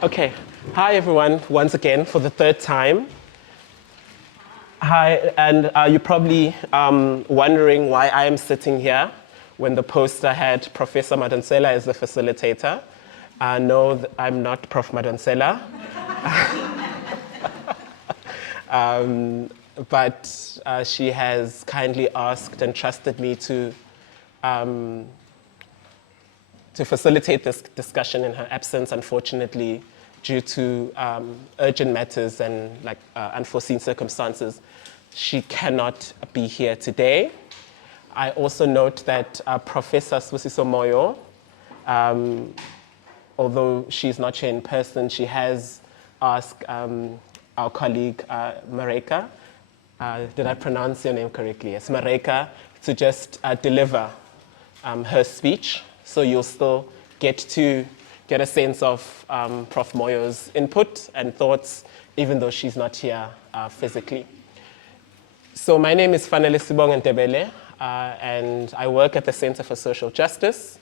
Okay. Hi, everyone, once again for the third time. Hi, and you're probably wondering why I am sitting here when the poster had Professor Madonsela as the facilitator. No, I'm not Prof. Madonsela. But she has kindly asked and trusted me to facilitate this discussion in her absence, unfortunately, due to urgent matters and unforeseen circumstances. She cannot be here today. I also note that Professor Sbusiso Moyo, although she's not here in person, she has asked our colleague Mareka, did I pronounce your name correctly? Yes, Mareka, to just deliver her speech. So you'll still get a sense of Prof. Moyo's input and thoughts, even though she's not here physically. So my name is Fanele Sibong Ntebele, and I work at the Center for Social Justice.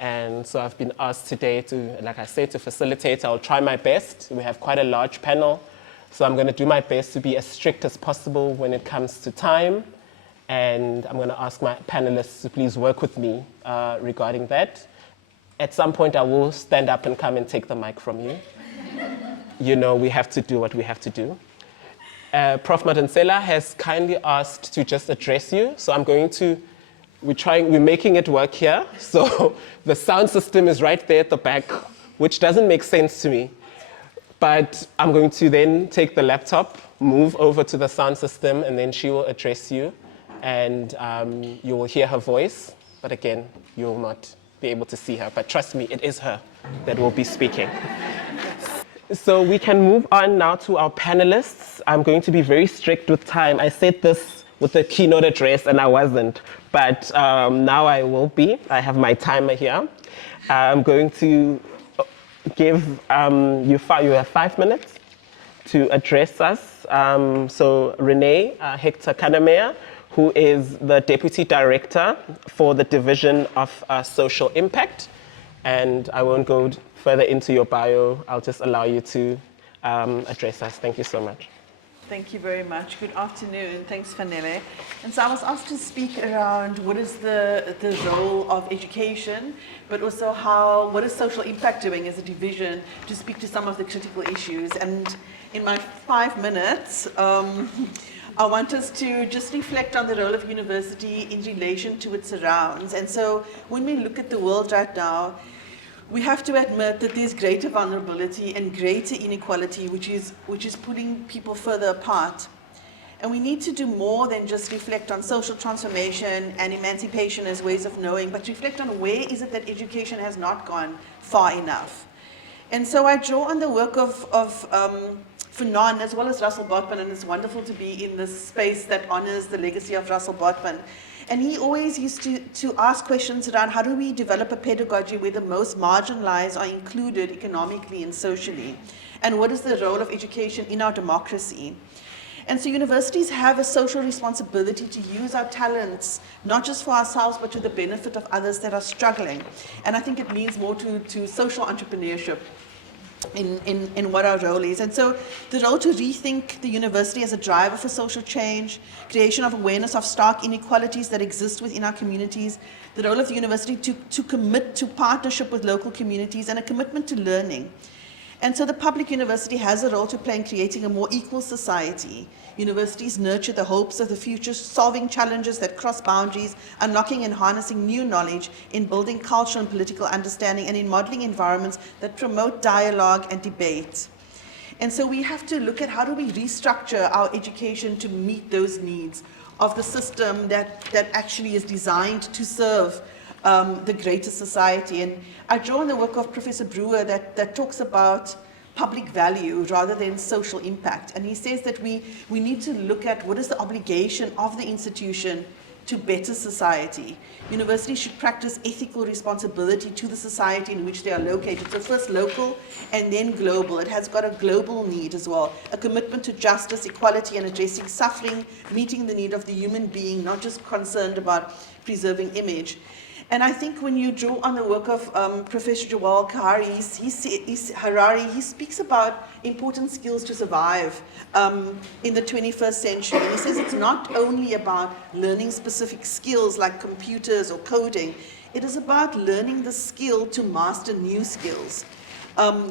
And so I've been asked today to, like I said, to facilitate. I'll try my best. We have quite a large panel, so I'm going to do my best to be as strict as possible when it comes to time. And I'm going to ask my panelists to please work with me regarding that. At some point, I will stand up and come and take the mic from you. You know, we have to do what we have to do. Prof. Madonsela has kindly asked to just address you. So I'm going to, we're making it work here. So the sound system is right there at the back, which doesn't make sense to me. But I'm going to then take the laptop, move over to the sound system, and then she will address you. And you will hear her voice, but again, you will not be able to see her. But trust me, it is her that will be speaking. So we can move on now to our panelists. I'm going to be very strict with time. I said this with the keynote address, and I wasn't. But now I will be. I have my timer here. I'm going to give you have 5 minutes to address us. So Renee Hector Kanamea, who is the Deputy Director for the Division of Social Impact. And I won't go further into your bio. I'll just allow you to address us. Thank you so much. Thank you very much. Good afternoon. Thanks, Fanele. And so I was asked to speak around what is the role of education, but also what is social impact doing as a division to speak to some of the critical issues. And in my 5 minutes, I want us to just reflect on the role of university in relation to its surrounds. And so when we look at the world right now, we have to admit that there's greater vulnerability and greater inequality, which is pulling people further apart. And we need to do more than just reflect on social transformation and emancipation as ways of knowing, but reflect on where is it that education has not gone far enough. And so I draw on the work of Fanon as well as Russell Botman, and it's wonderful to be in this space that honors the legacy of Russell Botman. And he always used to ask questions around how do we develop a pedagogy where the most marginalized are included economically and socially, and what is the role of education in our democracy. And so universities have a social responsibility to use our talents, not just for ourselves, but to the benefit of others that are struggling. And I think it leans more to social entrepreneurship in what our role is. And so the role to rethink the university as a driver for social change, creation of awareness of stark inequalities that exist within our communities, the role of the university to commit to partnership with local communities and a commitment to learning. And so the public university has a role to play in creating a more equal society. Universities nurture the hopes of the future, solving challenges that cross boundaries, unlocking and harnessing new knowledge, in building cultural and political understanding, and in modeling environments that promote dialogue and debate. And so we have to look at how do we restructure our education to meet those needs of the system that actually is designed to serve the greater society. And I draw on the work of Professor Brewer that talks about public value rather than social impact. And he says that we need to look at what is the obligation of the institution to better society. Universities should practice ethical responsibility to the society in which they are located. So first local and then global. It has got a global need as well. A commitment to justice, equality, and addressing suffering, meeting the need of the human being, not just concerned about preserving image. And I think when you draw on the work of Professor Jawal Kahari, Harari, he speaks about important skills to survive in the 21st century. And he says it's not only about learning specific skills like computers or coding, it is about learning the skill to master new skills,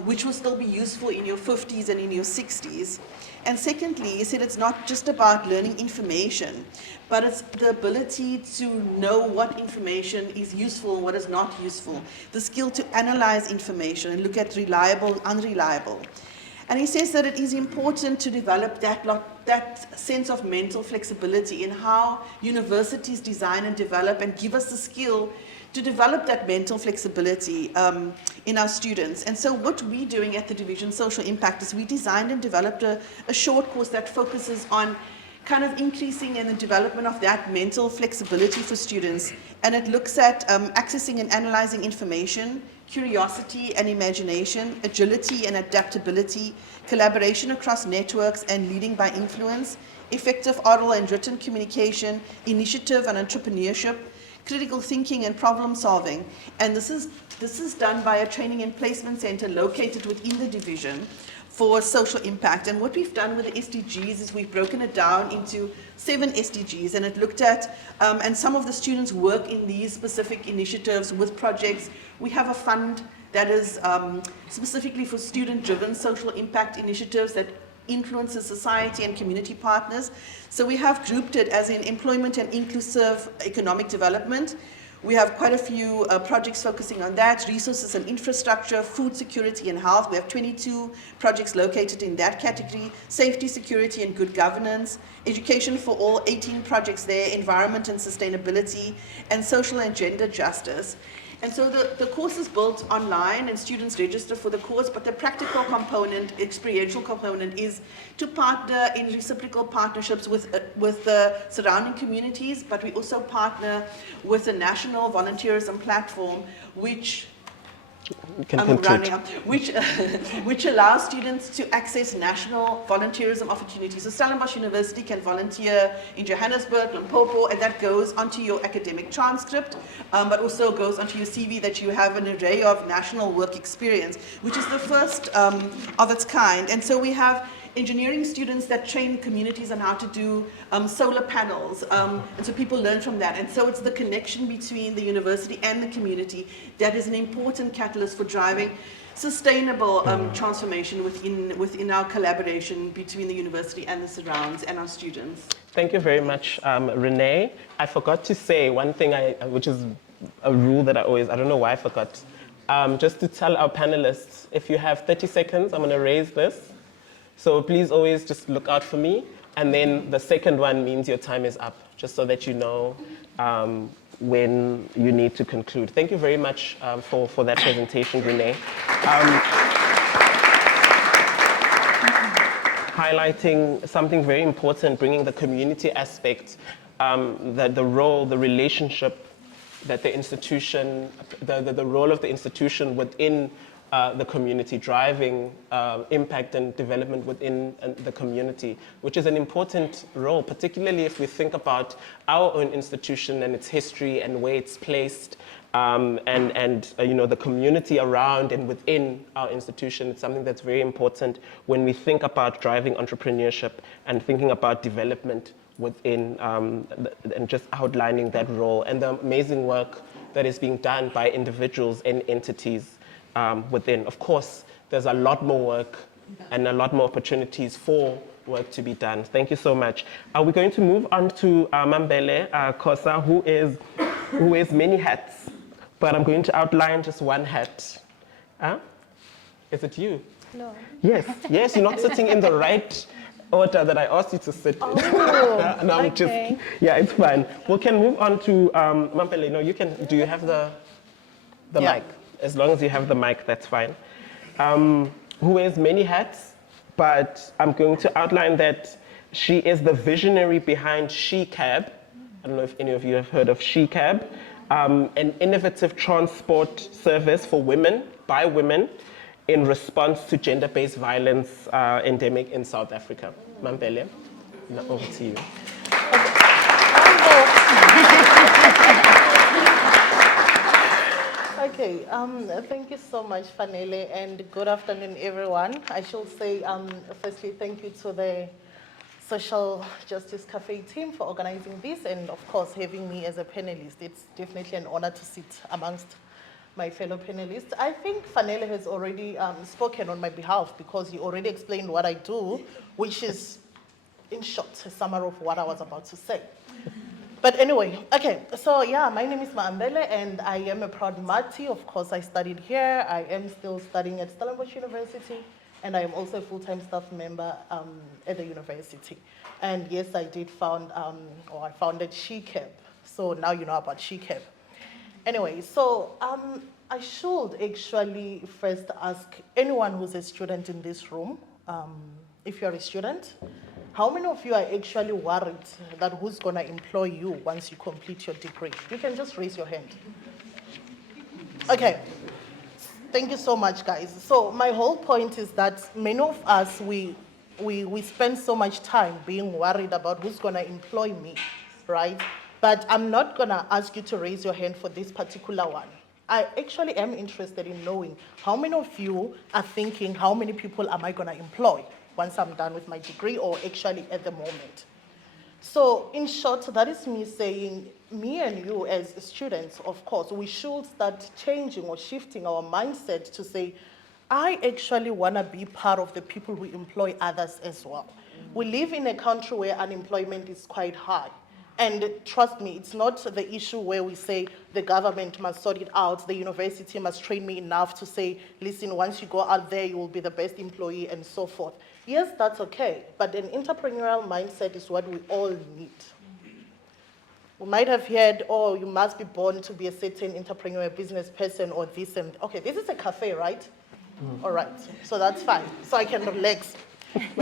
which will still be useful in your 50s and in your 60s. And secondly, he said it's not just about learning information, but it's the ability to know what information is useful and what is not useful, the skill to analyze information and look at reliable and unreliable. And he says that it is important to develop that sense of mental flexibility in how universities design and develop and give us the skill to develop that mental flexibility in our students. And so what we're doing at the Division Social Impact is we designed and developed a short course that focuses on kind of increasing in the development of that mental flexibility for students. And it looks at accessing and analyzing information, curiosity and imagination, agility and adaptability, collaboration across networks and leading by influence, effective oral and written communication, initiative and entrepreneurship, critical thinking and problem solving. And this is done by a training and placement center located within the division for social impact. And what we've done with the SDGs is we've broken it down into 7 SDGs, and it looked at, and some of the students work in these specific initiatives with projects. We have a fund that is specifically for student-driven social impact initiatives that influences society and community partners. So we have grouped it as in employment and inclusive economic development. We have quite a few projects focusing on that, resources and infrastructure, food security and health. We have 22 projects located in that category, safety, security and good governance, education for all, 18 projects there, environment and sustainability, and social and gender justice. And so the course is built online and students register for the course, but the practical component, experiential component, is to partner in reciprocal partnerships with the surrounding communities, but we also partner with a national volunteerism platform which which allows students to access national volunteerism opportunities. So Stellenbosch University can volunteer in Johannesburg, Limpopo, and that goes onto your academic transcript, but also goes onto your CV that you have an array of national work experience, which is the first of its kind. And so we have engineering students that train communities on how to do solar panels, and so people learn from that. And so it's the connection between the university and the community that is an important catalyst for driving sustainable transformation within our collaboration between the university and the surrounds and our students. Thank you very much, Renee. I forgot to say one thing, which is a rule that I don't know why I forgot. Just to tell our panelists, if you have 30 seconds, I'm going to raise this. So please always just look out for me. And then the second one means your time is up, just so that you know when you need to conclude. Thank you very much for that presentation, Renee. Highlighting something very important, bringing the community aspect, the role, the relationship that the institution, the role of the institution within the community, driving impact and development within the community, which is an important role, particularly if we think about our own institution and its history and where it's placed, and the community around and within our institution. It's something that's very important when we think about driving entrepreneurship and thinking about development within, and just outlining that role and the amazing work that is being done by individuals and entities within. Of course, there's a lot more work and a lot more opportunities for work to be done. Thank you so much. We're going to move on to Mambele Kosa, who wears many hats, but I'm going to outline just one hat. Is it you? No. Yes, you're not sitting in the right order that I asked you to sit in. Oh, no, I'm okay. It's fine. We can move on to Mambele. No, you can. Do you have the mic? As long as you have the mic, that's fine. Who wears many hats, but I'm going to outline that she is the visionary behind SheCab. I don't know if any of you have heard of SheCab, an innovative transport service for women, by women, in response to gender-based violence endemic in South Africa. Mambele, now over to you. Okay, thank you so much, Fanele, and good afternoon, everyone. I should say, firstly, thank you to the Social Justice Cafe team for organizing this and, of course, having me as a panelist. It's definitely an honor to sit amongst my fellow panelists. I think Fanele has already spoken on my behalf because he already explained what I do, which is, in short, a summary of what I was about to say. But anyway, okay, so yeah, my name is Maambele and I am a proud Mati. Of course, I studied here. I am still studying at Stellenbosch University and I am also a full-time staff member at the university. And yes, I did I founded SheCap. So now you know about SheCap. Anyway, so I should actually first ask anyone who's a student in this room, if you're a student, how many of you are actually worried that who's going to employ you once you complete your degree? You can just raise your hand. Okay. Thank you so much, guys. So my whole point is that many of us, we spend so much time being worried about who's going to employ me, right? But I'm not going to ask you to raise your hand for this particular one. I actually am interested in knowing how many of you are thinking, how many people am I going to employ once I'm done with my degree or actually at the moment? So in short, that is me saying, me and you as students, of course, we should start changing or shifting our mindset to say, I actually want to be part of the people who employ others as well. We live in a country where unemployment is quite high. And trust me, it's not the issue where we say the government must sort it out, the university must train me enough to say, listen, once you go out there, you will be the best employee and so forth. Yes, that's okay, but an entrepreneurial mindset is what we all need. We might have heard, oh, you must be born to be a certain entrepreneur, business person, or this and, okay, this is a cafe, right? All right, so that's fine, so I can relax.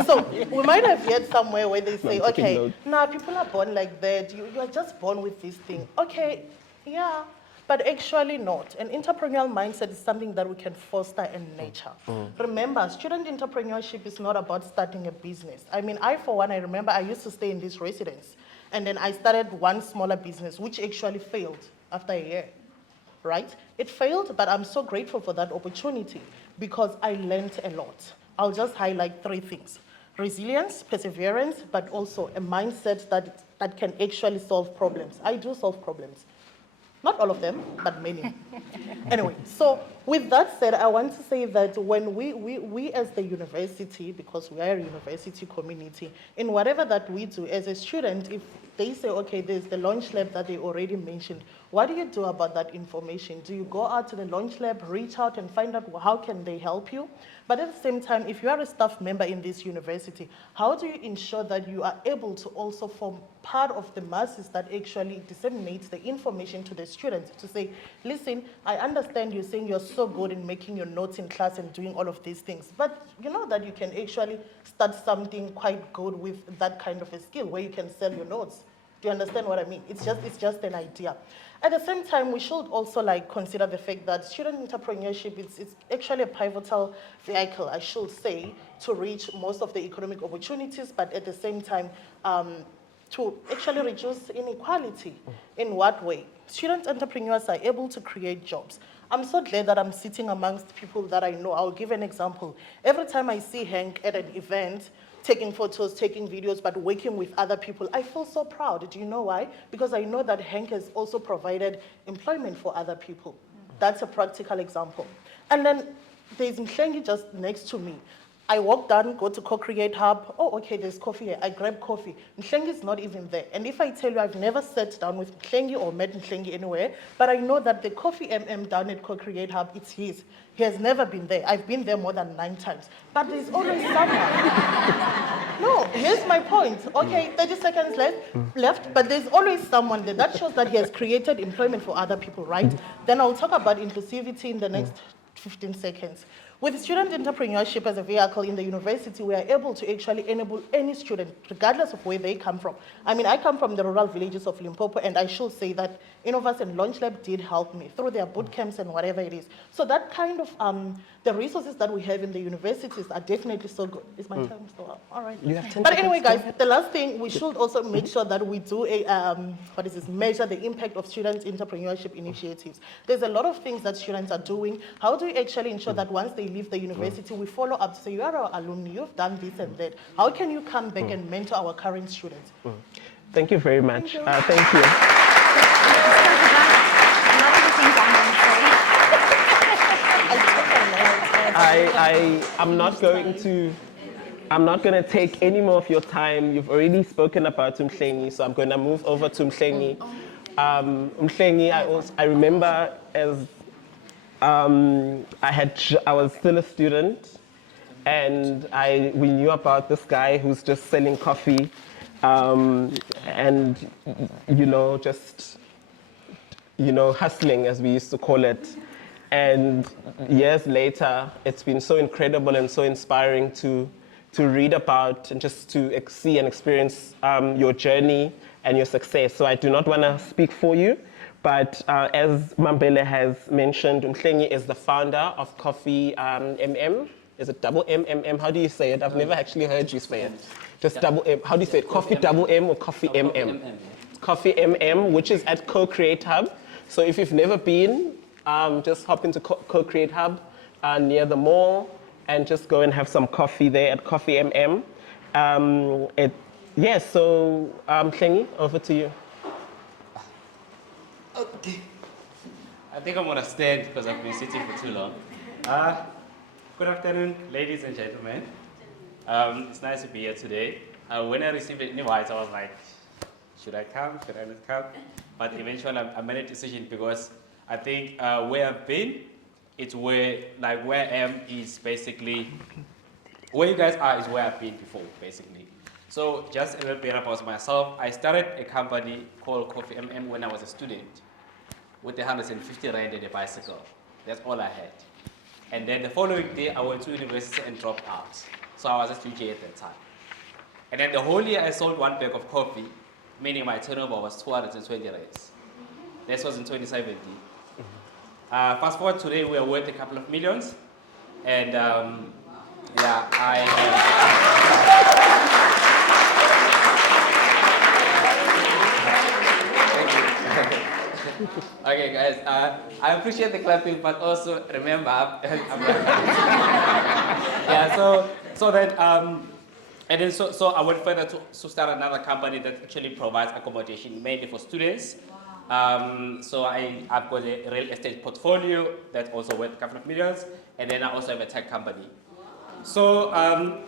So we might have heard somewhere where they say, okay, now people are born like that, you are just born with this thing. Okay, yeah, but actually not. An entrepreneurial mindset is something that we can foster in nature. Remember, student entrepreneurship is not about starting a business. I mean, for one, I remember I used to stay in this residence, and then I started one smaller business, which actually failed after a year, right? It failed, but I'm so grateful for that opportunity because I learned a lot. I'll just highlight 3 things: resilience, perseverance, but also a mindset that can actually solve problems. I do solve problems. Not all of them, but many. Anyway, so with that said, I want to say that when we as the university, because we are a university community, in whatever that we do as a student, if they say, okay, there's the launch lab that they already mentioned, what do you do about that information? Do you go out to the launch lab, reach out and find out how can they help you? But at the same time, if you are a staff member in this university, how do you ensure that you are able to also form part of the masses that actually disseminates the information to the students to say, listen, I understand you're saying you're so good in making your notes in class and doing all of these things, but you know that you can actually start something quite good with that kind of a skill where you can sell your notes. Do you understand what I mean? It's just an idea. At the same time, we should also consider the fact that student entrepreneurship is actually a pivotal vehicle, I should say, to reach most of the economic opportunities, but at the same time, to actually reduce inequality. In what way? Student entrepreneurs are able to create jobs. I'm so glad that I'm sitting amongst people that I know. I'll give an example. Every time I see Hank at an event, taking photos, taking videos, but working with other people, I feel so proud. Do you know why? Because I know that Hank has also provided employment for other people. That's a practical example. And then there's Mhlengi just next to me. I walk down, go to Co-Create Hub. Oh, okay, there's coffee here. I grab coffee. Mhlengi is not even there. And if I tell you, I've never sat down with Mhlengi or met Mhlengi anywhere, but I know that the Coffee down at Co-Create Hub, it's his. He has never been there. I've been there more than 9 times. But there's always someone. No, here's my point. Okay, 30 seconds left, but there's always someone there. That shows that he has created employment for other people, right? Then I'll talk about inclusivity in the next 15 seconds. With student entrepreneurship as a vehicle in the university, we are able to actually enable any student, regardless of where they come from. I mean, I come from the rural villages of Limpopo, and I should say that Innovus and Launch Lab did help me through their boot camps and whatever it is. So that kind of the resources that we have in the universities are definitely so good. Is my time still up? All right. You have 10 But anyway, seconds, guys, the last thing, we should also make sure that we do measure the impact of student entrepreneurship initiatives. There's a lot of things that students are doing. How do we actually ensure that once they leave the university, we follow up to say, you are our alumni, you've done this and that. How can you come back and mentor our current students? Thank you very much. Thank you. Thank you. I'm not going to take any more of your time. You've already spoken about Umhlengi, so I'm going to move over to Umhlengi. Umhlengi, I remember as I was still a student, and we knew about this guy who's just selling coffee, and hustling, as we used to call it. And years later, it's been so incredible and so inspiring to read about and just to see and experience your journey and your success. So I do not want to speak for you, but as Mambele has mentioned, Umhlengi is the founder of Coffee MM. Is it double MMM? How do you say it? I've never actually heard you say it. Just double M. How do you say it? Coffee double M or Coffee MM? Coffee MM, which is at Co-Create Hub. So if you've never been, just hop into Co-Create Hub near the mall and just go and have some coffee there at Coffee MM. So Mhlengi, over to you. Okay. I think I'm gonna stand because I've been sitting for too long. Good afternoon, ladies and gentlemen. It's nice to be here today. When I received an invite, I was like, should I come? Should I not come? But eventually I made a decision because I think where I've been, it's where I am is basically, where you guys are is where I've been before, basically. So just a little bit about myself. I started a company called Coffee MM when I was a student with 150 rand and a bicycle. That's all I had. And then the following day, I went to university and dropped out. So I was a UJ at that time. And then the whole year, I sold one bag of coffee, meaning my turnover was 220 rands. This was in 2017. Fast forward today, we are worth a couple of millions. And Okay, guys, I appreciate the clapping, but also remember, so I went further to start another company that actually provides accommodation mainly for students. So I've got a real estate portfolio that's also worth a couple of millions, and then I also have a tech company. So,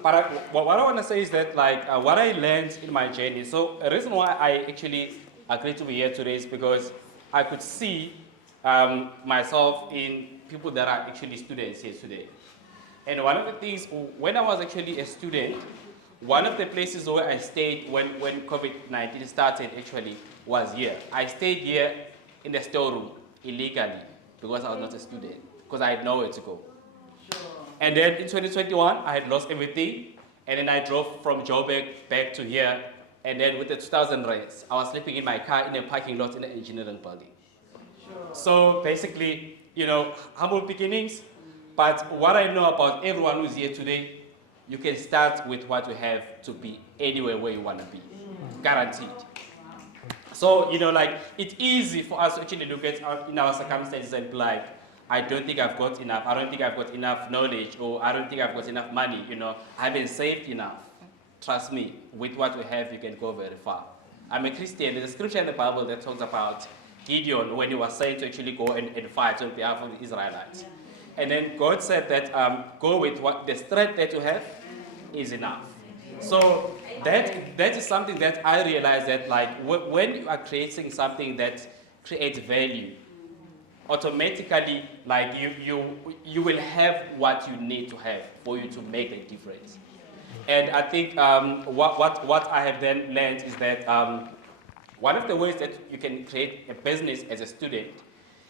what I want to say is that, what I learned in my journey. So, the reason why I actually agreed to be here today is because I could see myself in people that are actually students here today. And one of the things, when I was actually a student, one of the places where I stayed when COVID-19 started actually was here. I stayed here in the storeroom illegally because I was not a student, because I had nowhere to go. Sure. And then in 2021, I had lost everything, and then I drove from Joburg back to here, and then with the 2,000 rands, I was sleeping in my car in a parking lot in an engineering building. Sure. So basically, humble beginnings, but what I know about everyone who's here today, you can start with what you have to be anywhere where you want to be, guaranteed. So, it's easy for us to actually look at our circumstances and be like, I don't think I've got enough, I don't think I've got enough knowledge, or I don't think I've got enough money, I haven't saved enough. Trust me, with what we have, you can go very far. I'm a Christian. There's a scripture in the Bible that talks about Gideon when he was sent to actually go and fight on behalf of the Israelites. And then God said that go with what the strength that you have is enough. So that is something that I realized that when you are creating something that creates value, automatically you will have what you need to have for you to make a difference. And I think what I have then learned is that one of the ways that you can create a business as a student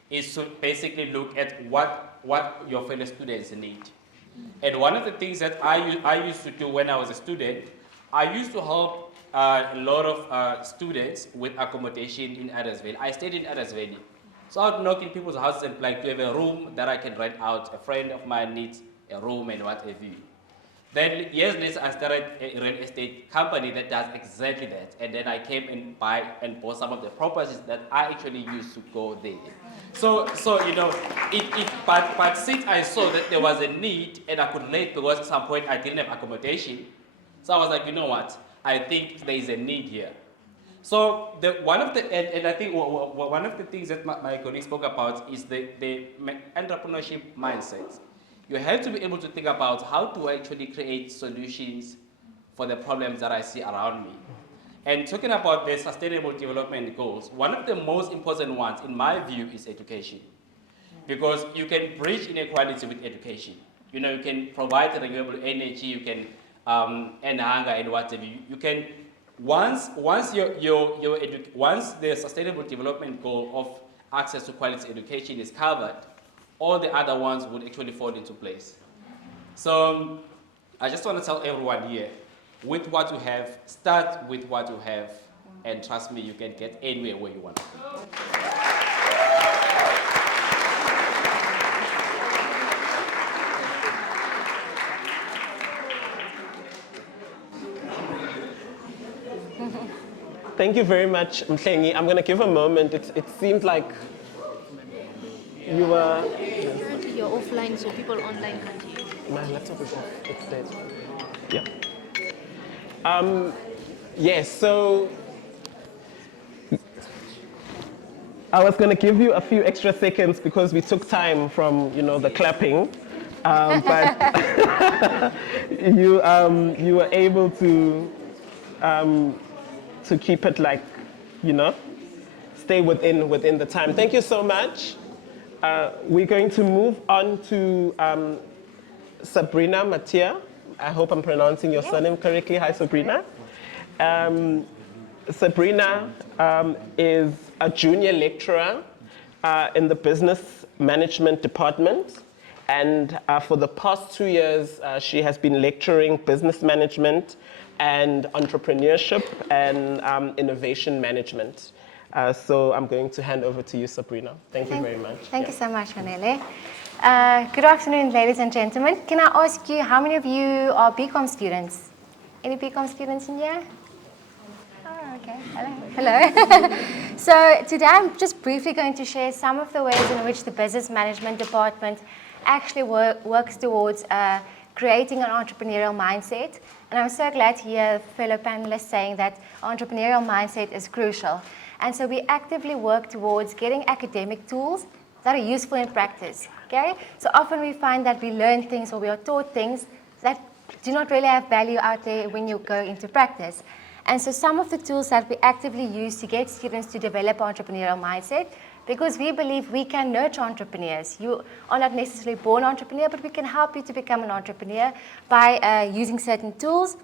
is to basically look at what your fellow students need. And one of the things that I used to do when I was a student, I used to help a lot of students with accommodation in Addersville. I stayed in Addersville. So I would knock in people's houses and like, do you have a room that I can rent out? A friend of mine needs a room and what have you. Then years later, I started a real estate company that does exactly that. And then I came and bought some of the properties that I actually used to go there. So you know, but since I saw that there was a need and I could relate because at some point I didn't have accommodation, so I was like, you know what? I think there is a need here. So one of the things that my colleague spoke about is the entrepreneurship mindset. You have to be able to think about how to actually create solutions for the problems that I see around me. And talking about the sustainable development goals, one of the most important ones, in my view, is education. Because you can bridge inequality with education. You know, you can provide renewable energy, you can end hunger and whatever. You can, once the sustainable development goal of access to quality education is covered, all the other ones would actually fall into place. So I just want to tell everyone here, with what you have, start with what you have, and trust me, you can get anywhere where you want to go. Thank you very much, Mhlengi. I'm going to give a moment. It seemed like you were... You're offline, so people online can't hear you. My laptop is off. It's dead. Yeah. Yes, so I was going to give you a few extra seconds because we took time from, you know, the clapping, but you were able to keep it like, you know, stay within the time. Thank you so much. We're going to move on to Sabrina Mattia. I hope I'm pronouncing your surname correctly. Hi, Sabrina. Sabrina is a junior lecturer in the business management department. And for the past 2 years, she has been lecturing business management and entrepreneurship and innovation management. So I'm going to hand over to you, Sabrina. Thank you very much. Thank you so much, Manele. Good afternoon, ladies and gentlemen. Can I ask you, how many of you are BCom students? Any BCom students in here? Oh, okay. Hello. So today I'm just briefly going to share some of the ways in which the business management department actually works towards creating an entrepreneurial mindset. And I'm so glad to hear fellow panelists saying that entrepreneurial mindset is crucial. And so we actively work towards getting academic tools that are useful in practice, okay? So often we find that we learn things or we are taught things that do not really have value out there when you go into practice. And so some of the tools that we actively use to get students to develop entrepreneurial mindset, because we believe we can nurture entrepreneurs. You are not necessarily born entrepreneur, but we can help you to become an entrepreneur by using certain tools.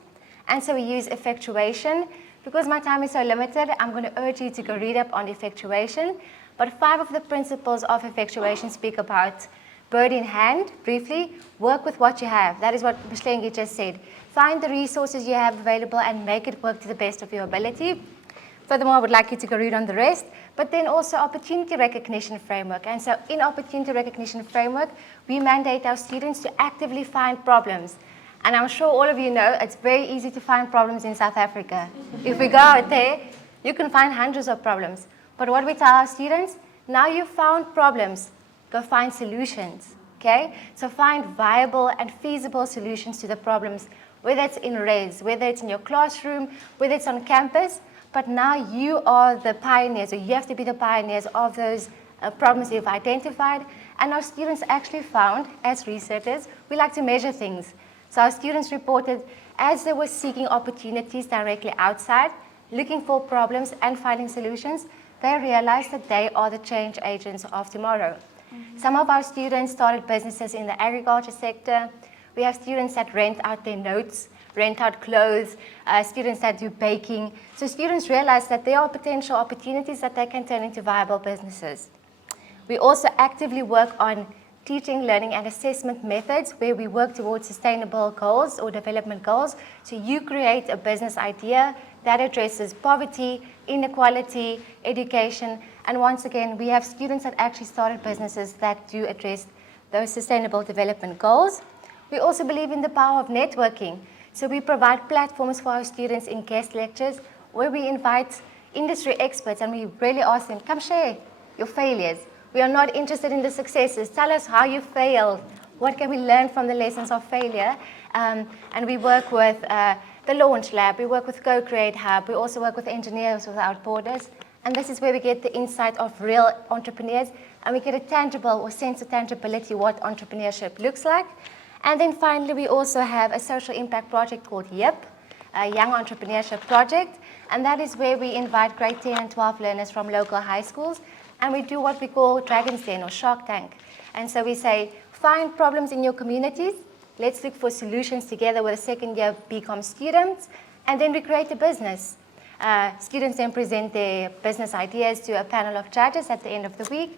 And so we use effectuation. Because my time is so limited, I'm going to urge you to go read up on effectuation. But 5 of the principles of effectuation speak about bird in hand, briefly, work with what you have. That is what Mhlengi just said. Find the resources you have available and make it work to the best of your ability. Furthermore, I would like you to go read on the rest. But then also opportunity recognition framework. And so in opportunity recognition framework, we mandate our students to actively find problems. And I'm sure all of you know it's very easy to find problems in South Africa. If we go out there, you can find hundreds of problems. But what we tell our students, now you've found problems, go find solutions, okay? So find viable and feasible solutions to the problems, whether it's in res, whether it's in your classroom, whether it's on campus. But now you are the pioneers, or you have to be the pioneers of those problems you've identified. And our students actually found, as researchers, we like to measure things. So our students reported as they were seeking opportunities directly outside, looking for problems and finding solutions, they realized that they are the change agents of tomorrow. Some of our students started businesses in the agriculture sector. We have students that rent out their notes, rent out clothes, students that do baking. So students realize that there are potential opportunities that they can turn into viable businesses. We also actively work on teaching, learning, and assessment methods where we work towards sustainable goals or development goals. So you create a business idea, that addresses poverty, inequality, education, and once again, we have students that actually started businesses that do address those sustainable development goals. We also believe in the power of networking. So we provide platforms for our students in guest lectures where we invite industry experts and we really ask them, come share your failures. We are not interested in the successes. Tell us how you failed. What can we learn from the lessons of failure? And we work with the Launch Lab. We work with Co-Create Hub. We also work with Engineers Without Borders. And this is where we get the insight of real entrepreneurs and we get a tangible or sense of tangibility what entrepreneurship looks like. And then finally, we also have a social impact project called YIP, a Young Entrepreneurship Project. And that is where we invite grade 10 and 12 learners from local high schools. And we do what we call Dragon's Den or Shark Tank. And so we say, find problems in your communities. Let's look for solutions together with a second year BCom students. And then we create a business. Students then present their business ideas to a panel of judges at the end of the week.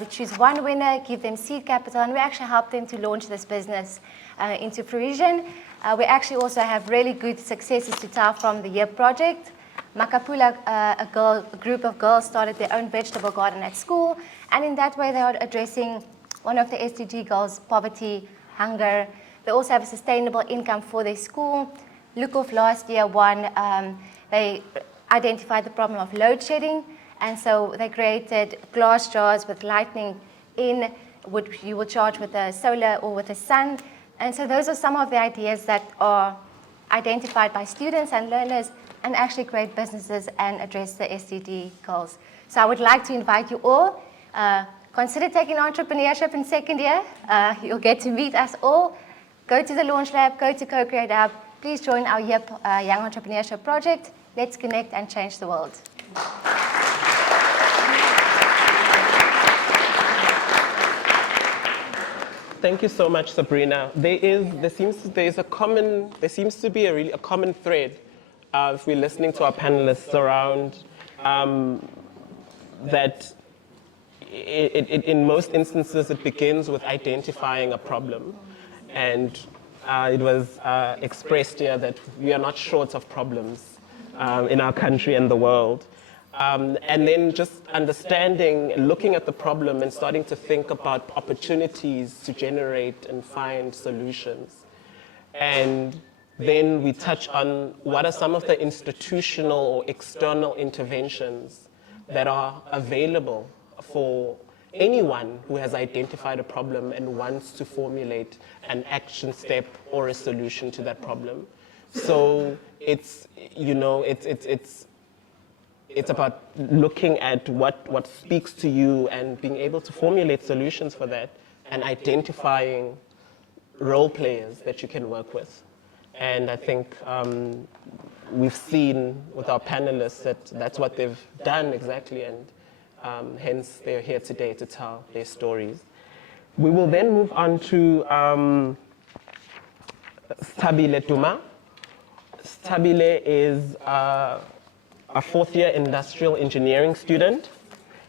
We choose one winner, give them seed capital, and we actually help them to launch this business into fruition. We actually also have really good successes to tell from the YIP project. Makapula, a group of girls, started their own vegetable garden at school, and in that way they are addressing one of the SDG goals, poverty, hunger. They also have a sustainable income for their school. Lukov last year won. They identified the problem of load shedding, and so they created glass jars with lightning in, which you will charge with a solar or with the sun. And so those are some of the ideas that are identified by students and learners and actually create businesses and address the SDG goals. So I would like to invite you all, consider taking entrepreneurship in second year. You'll get to meet us all. Go to the Launch Lab, go to Co-Create Hub. Please join our YIP Young Entrepreneurship Project. Let's connect and change the world. Thank you so much, Sabrina. There seems to be a common thread if we're listening to our panelists around that in most instances it begins with identifying a problem. And it was expressed here that we are not short of problems in our country and the world. And then just understanding, looking at the problem and starting to think about opportunities to generate and find solutions. And then we touch on what are some of the institutional or external interventions that are available for anyone who has identified a problem and wants to formulate an action step or a solution to that problem. So it's about looking at what speaks to you and being able to formulate solutions for that and identifying role players that you can work with. And I think we've seen with our panelists that that's what they've done exactly, and hence they're here today to tell their stories. We will then move on to Stabile Duma. Stabile is a fourth-year industrial engineering student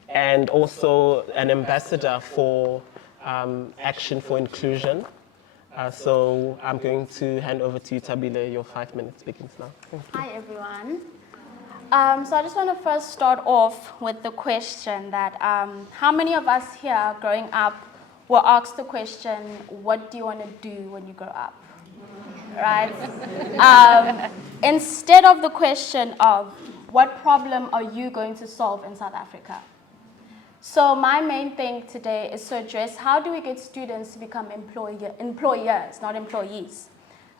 and also an ambassador for Action for Inclusion. So I'm going to hand over to you, Tabile. Your 5 minutes begins now. Hi, everyone. So I just want to first start off with the question that how many of us here growing up were asked the question, what do you want to do when you grow up? Right? Instead of the question of what problem are you going to solve in South Africa? So my main thing today is to address how do we get students to become employers, not employees.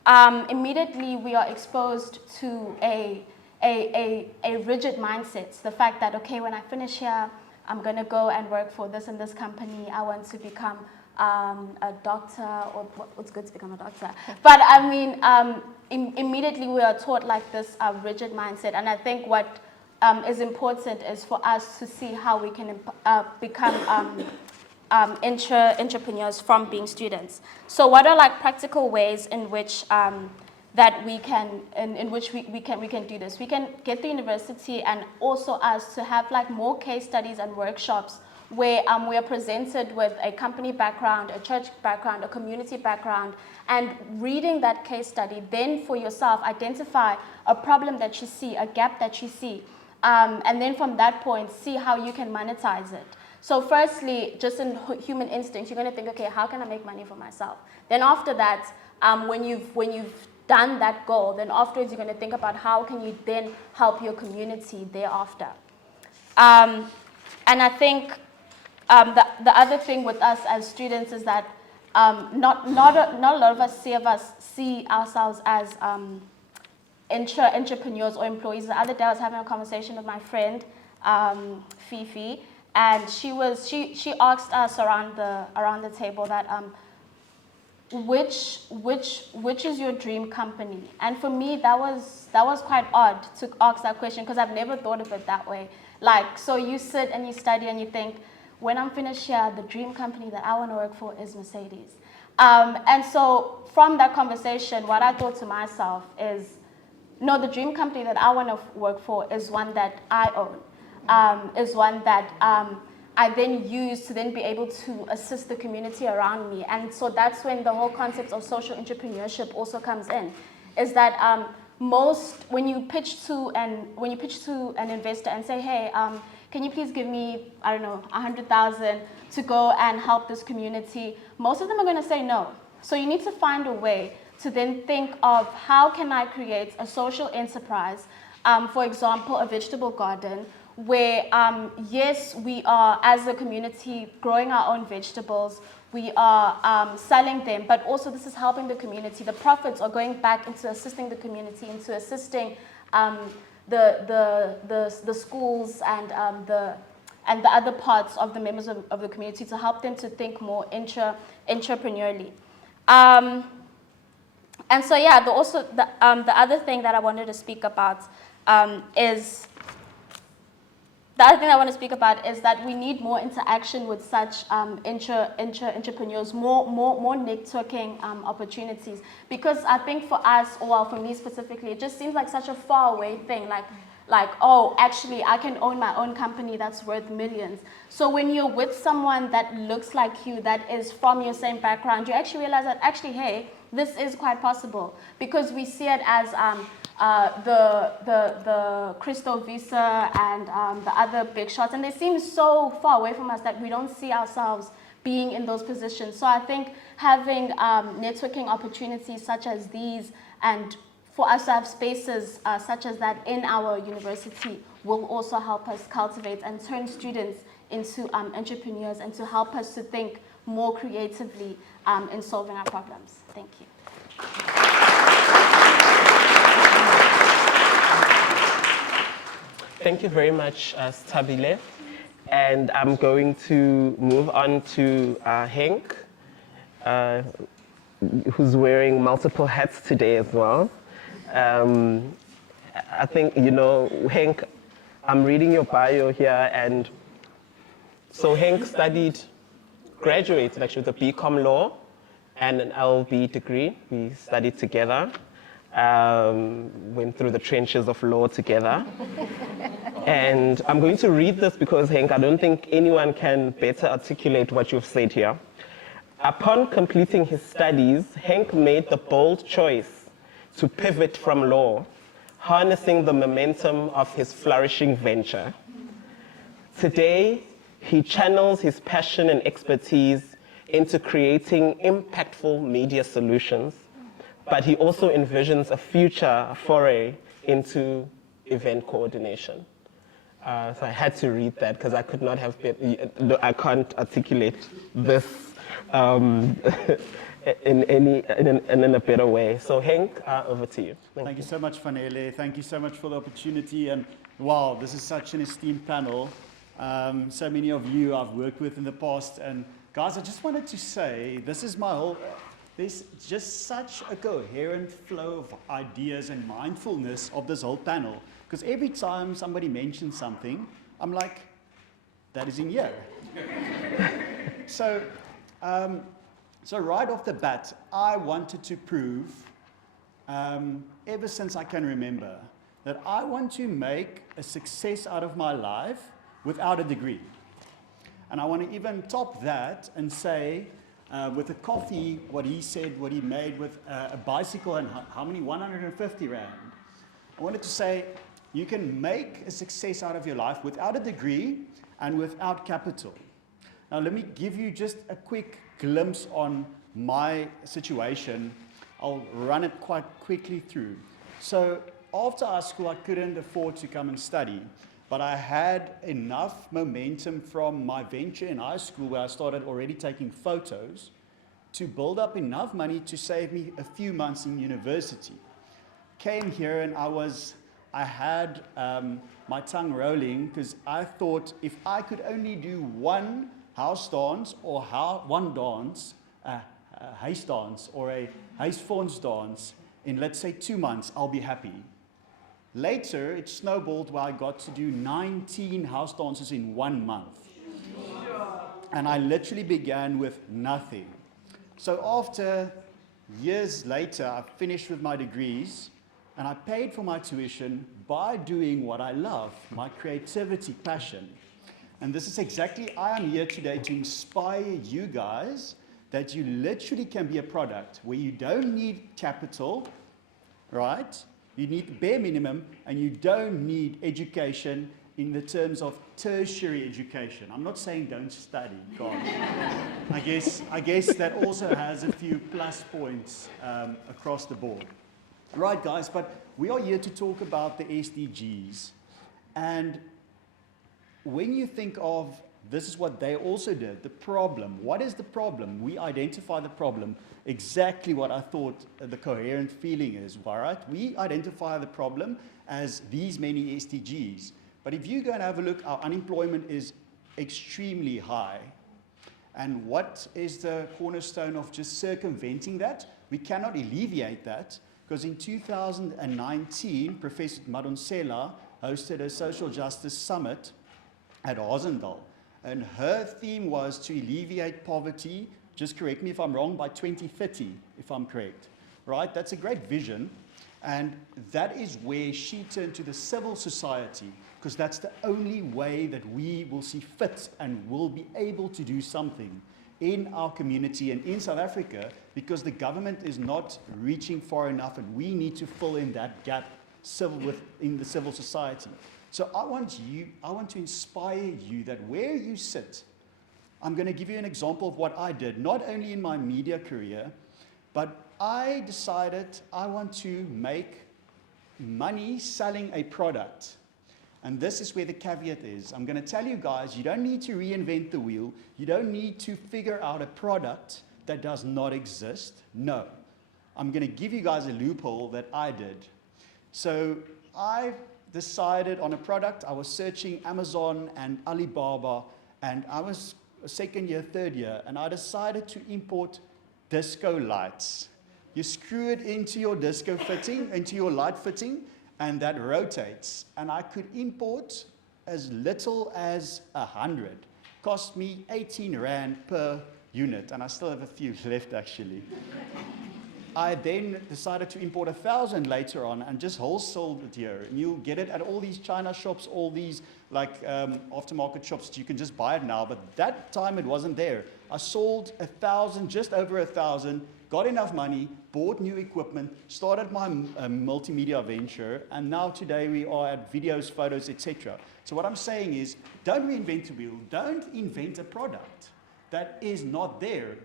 Immediately we are exposed to a rigid mindset. The fact that, okay, when I finish here, I'm going to go and work for this and this company. I want to become a doctor, or what's good to become a doctor. But I mean, immediately we are taught like this rigid mindset. And I think what is important is for us to see how we can become entrepreneurs from being students. So what are like practical ways in which that we can do this? We can get the university and also us to have like more case studies and workshops where we are presented with a company background, a church background, a community background, and reading that case study, then for yourself identify a problem that you see, a gap that you see, and then from that point, see how you can monetize it. So firstly, just in human instinct, you're going to think, okay, how can I make money for myself? Then after that, when you've done that goal, then afterwards you're going to think about how can you then help your community thereafter. And I think the other thing with us as students is that not a lot of us see ourselves as entrepreneurs or employees. The other day I was having a conversation with my friend Fifi, and she asked us around the table that which is your dream company? And for me that was quite odd to ask that question, because I've never thought of it that way. Like, so you sit and you study and you think, when I'm finished here, the dream company that I want to work for is Mercedes. And so from that conversation, what I thought to myself is, no, the dream company that I want to work for is one that I own, is one that I then use to then be able to assist the community around me. And so that's when the whole concept of social entrepreneurship also comes in, is that when you pitch to an investor and say, hey, can you please give me, I don't know, 100,000 to go and help this community? Most of them are going to say no. So you need to find a way to then think of how can I create a social enterprise, for example, a vegetable garden, where yes, we are as a community growing our own vegetables, we are selling them, but also this is helping the community. The profits are going back into assisting the community, into assisting the schools and the other parts of the members of the community, to help them to think more entrepreneurially. And so yeah, the other thing that I wanted to speak about is that we need more interaction with such entrepreneurs, more networking opportunities. Because I think for us, or well, for me specifically, it just seems like such a far away thing. Like, oh, actually, I can own my own company that's worth millions. So when you're with someone that looks like you, that is from your same background, you actually realize that actually, hey, this is quite possible. Because we see it as the Crystal Visa and the other big shots, and they seem so far away from us that we don't see ourselves being in those positions. So I think having networking opportunities such as these, and for us to have spaces such as that in our university, will also help us cultivate and turn students into entrepreneurs, and to help us to think more creatively in solving our problems. Thank you. Thank you very much, Stabile. And I'm going to move on to Henk, who's wearing multiple hats today as well. I think, Henk, I'm reading your bio here, and so Henk graduated actually with a BCom law and an LLB degree. We studied together, went through the trenches of law together. And I'm going to read this because, Henk, I don't think anyone can better articulate what you've said here. Upon completing his studies, Henk made the bold choice to pivot from law, harnessing the momentum of his flourishing venture. Today, he channels his passion and expertise into creating impactful media solutions, but he also envisions a future foray into event coordination. So I had to read that because I could not have I can't articulate this in a better way. So Henk, over to you. Thank you so much, Fanele. Thank you so much for the opportunity. And wow, this is such an esteemed panel. So many of you I've worked with in the past. And guys, I just wanted to say, there's just such a coherent flow of ideas and mindfulness of this whole panel. Because every time somebody mentions something, I'm like, that is in here. So right off the bat, I wanted to prove, ever since I can remember, that I want to make a success out of my life without a degree. And I want to even top that and say, with a coffee, what he said, what he made with a bicycle and how many, 150 Rand. I wanted to say, you can make a success out of your life without a degree and without capital. Now, let me give you just a quick glimpse on my situation. I'll run it quite quickly through. So, after high school, I couldn't afford to come and study, but I had enough momentum from my venture in high school, where I started already taking photos, to build up enough money to save me a few months in university. Came here and I had my tongue rolling, because I thought if I could only do one house dance or one dance, a huis dance or a huisfonds dance in, let's say, 2 months, I'll be happy. Later, it snowballed where I got to do 19 house dances in 1 month. And I literally began with nothing. So after years later, I finished with my degrees, and I paid for my tuition by doing what I love, my creativity, passion. And this is exactly, I am here today to inspire you guys that you literally can be a product where you don't need capital, right? You need the bare minimum, and you don't need education in the terms of tertiary education. I'm not saying don't study, God. I guess that also has a few plus points across the board. Right, guys, but we are here to talk about the SDGs. And when you think of, this is what they also did, the problem. What is the problem? We identify the problem, exactly what I thought the coherent feeling is, all right? We identify the problem as these many SDGs. But if you go and have a look, our unemployment is extremely high. And what is the cornerstone of just circumventing that? We cannot alleviate that, because in 2019, Professor Madonsela hosted a social justice summit at Rosendal. And her theme was to alleviate poverty, just correct me if I'm wrong, by 2030, if I'm correct. Right? That's a great vision. And that is where she turned to the civil society, because that's the only way that we will see fit and will be able to do something in our community and in South Africa, because the government is not reaching far enough, and we need to fill in that gap in the civil society. So I want to inspire you that where you sit, I'm going to give you an example of what I did, not only in my media career, but I decided I want to make money selling a product. And this is where the caveat is. I'm going to tell you guys, you don't need to reinvent the wheel. You don't need to figure out a product that does not exist. No. I'm going to give you guys a loophole that I did. So I decided on a product. I was searching Amazon and Alibaba, and I was second year, third year, and I decided to import disco lights. You screw it into your disco fitting, into your light fitting, and that rotates. And I could import as little as 100. Cost me 18 Rand per unit, and I still have a few left actually. I then decided to import 1,000 later on and just wholesale it here. And you'll get it at all these China shops, all these like aftermarket shops. You can just buy it now, but that time it wasn't there. I sold 1,000, just over 1,000, got enough money, bought new equipment, started my multimedia venture, and now today we are at videos, photos, etc. So what I'm saying is, don't reinvent the wheel. Don't invent a product that is not there.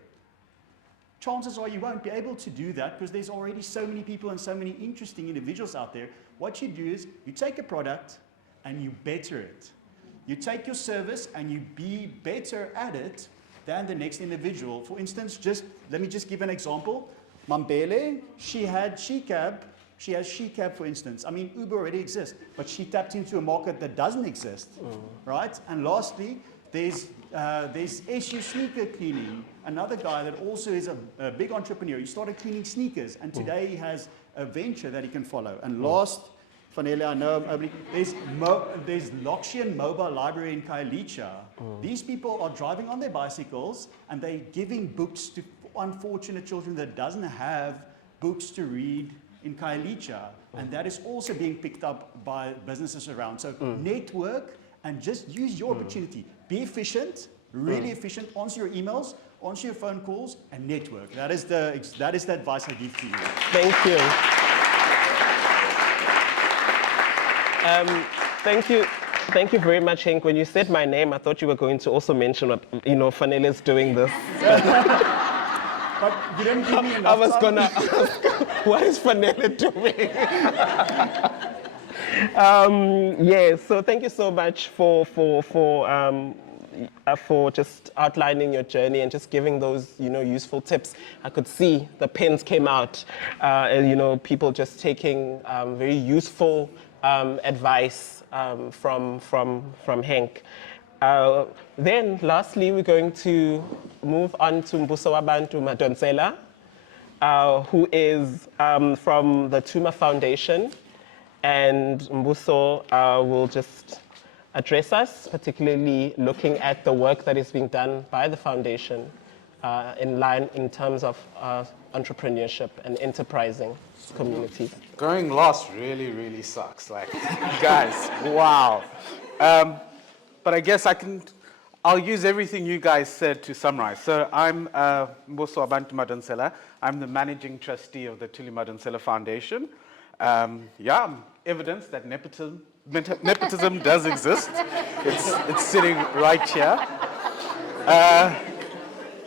Chances are you won't be able to do that because there's already so many people and so many interesting individuals out there. What you do is you take a product and you better it. You take your service and you be better at it than the next individual. For instance, let me just give an example. Mambele, she has SheCab, for instance. I mean, Uber already exists, but she tapped into a market that doesn't exist, right? And lastly, there's SU Sneaker Cleaning, another guy that also is a big entrepreneur. He started cleaning sneakers, and today he has a venture that he can follow. And last, Vanille, I know, there's Loxian Mobile Library in Khayelitsha. These people are driving on their bicycles, and they're giving books to unfortunate children that doesn't have books to read in Khayelitsha. And that is also being picked up by businesses around. So network and just use your opportunity. Be efficient, Really efficient. Answer your emails, answer your phone calls, and network. That is the advice I give to you. Thank you. Thank you. Thank you very much, Henk. When you said my name, I thought you were going to also mention what, Fanele is doing this. But you didn't give me enough I was time. going to ask, what is Fanele doing? So thank you so much for just outlining your journey and just giving those, useful tips. I could see the pens came out, and, people just taking very useful advice from Henk. Then, lastly, we're going to move on to Mbuso Wabantu Madonsela, who is from the Tuma Foundation. And Mbuso will just address us, particularly looking at the work that is being done by the foundation in terms of entrepreneurship and enterprising communities. Going last really, really sucks. Like, guys, wow. But I guess I'll use everything you guys said to summarize. So I'm Mbuso Wabantu Madonsela. I'm the managing trustee of the Tuli Madonsela Foundation. Evidence that nepotism does exist. It's sitting right here.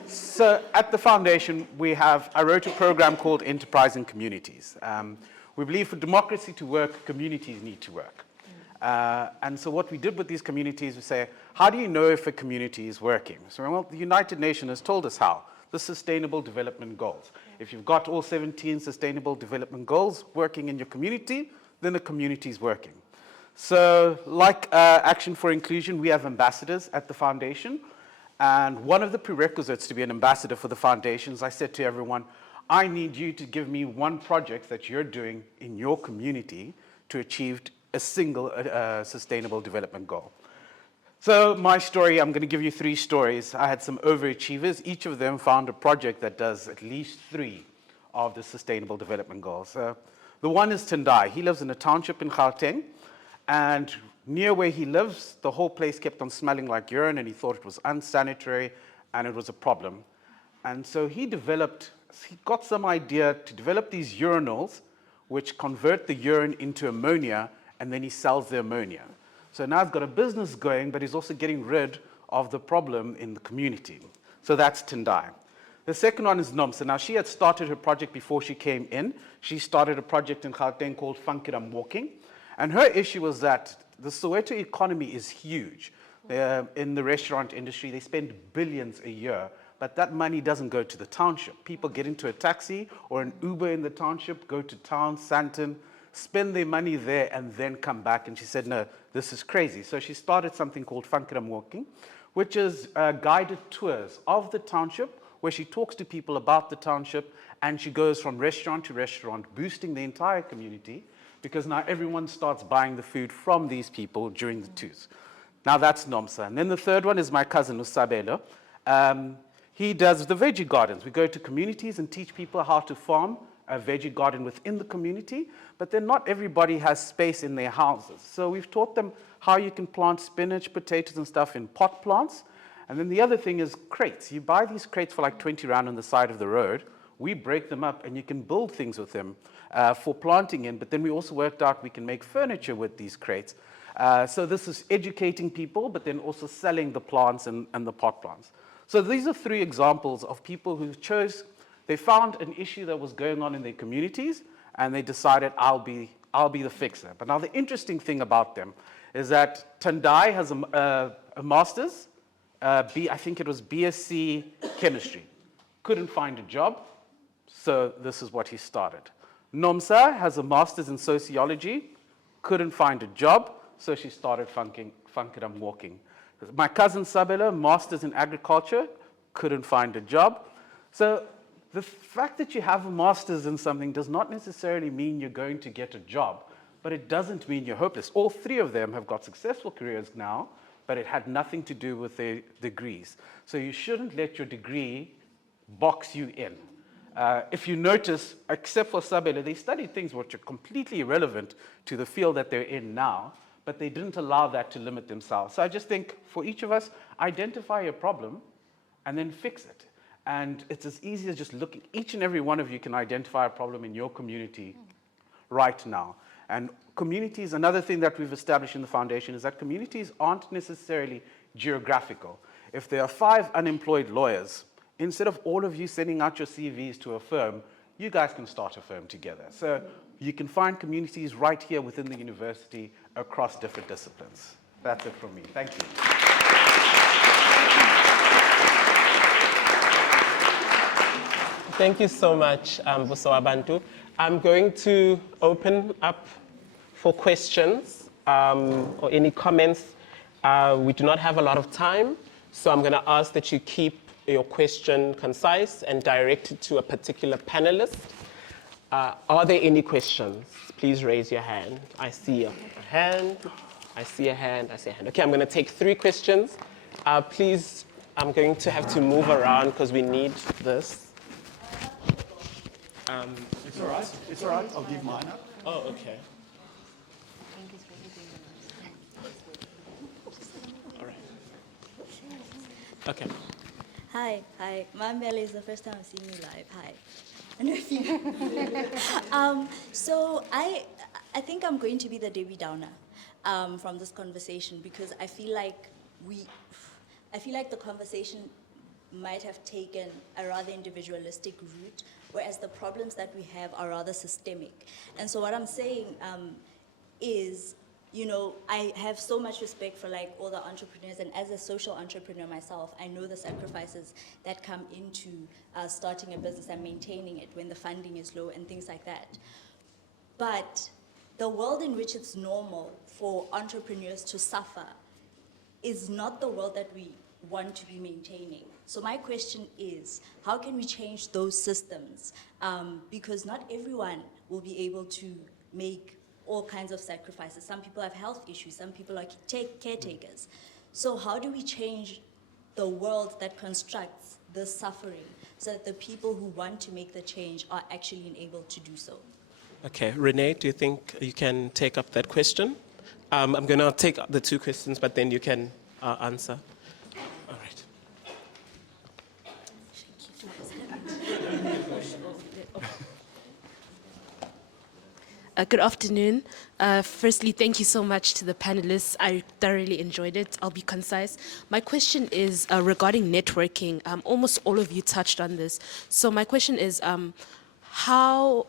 So at the foundation, I wrote a program called Enterprising Communities. We believe for democracy to work, communities need to work. And so what we did with these communities, we say, how do you know if a community is working? So, well, the United Nations has told us how. The Sustainable Development Goals. If you've got all 17 Sustainable Development Goals working in your community, then the community is working. So like Action for Inclusion, we have ambassadors at the foundation. And one of the prerequisites to be an ambassador for the foundations, I said to everyone, I need you to give me one project that you're doing in your community to achieve a single Sustainable Development Goal. So my story, I'm going to give you 3 stories. I had some overachievers. Each of them found a project that does at least 3 of the Sustainable Development Goals. The one is Tendai. He lives in a township in Gauteng. And near where he lives, the whole place kept on smelling like urine, and he thought it was unsanitary, and it was a problem. And so he got some idea to develop these urinals, which convert the urine into ammonia, and then he sells the ammonia. So now he's got a business going, but he's also getting rid of the problem in the community. So that's Tendai. The second one is Nomsa. Now, she had started her project before she came in. She started a project in Gauteng called Funkiram Walking. And her issue was that the Soweto economy is huge. In the restaurant industry, they spend billions a year, but that money doesn't go to the township. People get into a taxi or an Uber in the township, go to town, Sandton, spend their money there, and then come back. And she said, no, this is crazy. So she started something called Funkiram Walking, which is guided tours of the township, where she talks to people about the township, and she goes from restaurant to restaurant, boosting the entire community, because now everyone starts buying the food from these people during the tours. Now that's Nomsa. And then the third one is my cousin, Usabelo. He does the veggie gardens. We go to communities and teach people how to farm a veggie garden within the community, but then not everybody has space in their houses. So we've taught them how you can plant spinach, potatoes, and stuff in pot plants. And then the other thing is crates. You buy these crates for like 20 rand on the side of the road. We break them up, and you can build things with them for planting in. But then we also worked out we can make furniture with these crates. So this is educating people, but then also selling the plants and the pot plants. So these are 3 examples of people who they found an issue that was going on in their communities, and they decided, I'll be the fixer. But now the interesting thing about them is that Tendai has a master's, I think it was BSc chemistry. Couldn't find a job, so this is what he started. Nomsa has a master's in sociology, couldn't find a job, so she started Funkiram Walking. My cousin Sabela, master's in agriculture, couldn't find a job. So the fact that you have a master's in something does not necessarily mean you're going to get a job, but it doesn't mean you're hopeless. All 3 of them have got successful careers now, but it had nothing to do with their degrees. So you shouldn't let your degree box you in. If you notice, except for Sabela, they studied things which are completely irrelevant to the field that they're in now, but they didn't allow that to limit themselves. So I just think for each of us, identify a problem and then fix it. And it's as easy as just looking. Each and every one of you can identify a problem in your community right now. And communities, another thing that we've established in the foundation is that communities aren't necessarily geographical. If there are 5 unemployed lawyers, instead of all of you sending out your CVs to a firm, you guys can start a firm together. So you can find communities right here within the university across different disciplines. That's it from me. Thank you. Thank you so much, Buso Abantu. I'm going to open up for questions or any comments. We do not have a lot of time, so I'm going to ask that you keep your question concise and direct it to a particular panelist. Are there any questions? Please raise your hand. I see a hand. I see a hand. I see a hand. Okay, I'm going to take 3 questions. Please, I'm going to have to move around because we need this. It's all right. It's all right. I'll give mine up. Oh, okay. All right. Okay. Hi. Mambele is the first time I'm seeing you live. Hi. I know if you. So I think I'm going to be the Debbie Downer from this conversation because I feel like the conversation might have taken a rather individualistic route, whereas the problems that we have are rather systemic. And so what I'm saying is, you know, I have so much respect for like all the entrepreneurs, and as a social entrepreneur myself, I know the sacrifices that come into starting a business and maintaining it when the funding is low and things like that. But the world in which it's normal for entrepreneurs to suffer is not the world that we want to be maintaining. So my question is, how can we change those systems? Because not everyone will be able to make all kinds of sacrifices. Some people have health issues, some people are caretakers. So how do we change the world that constructs this suffering so that the people who want to make the change are actually enabled to do so? Okay, Renee, do you think you can take up that question? I'm going to take the 2 questions, but then you can answer. All right. Good afternoon. Firstly, thank you so much to the panelists. I thoroughly enjoyed it. I'll be concise. My question is regarding networking. Almost all of you touched on this. So my question is, how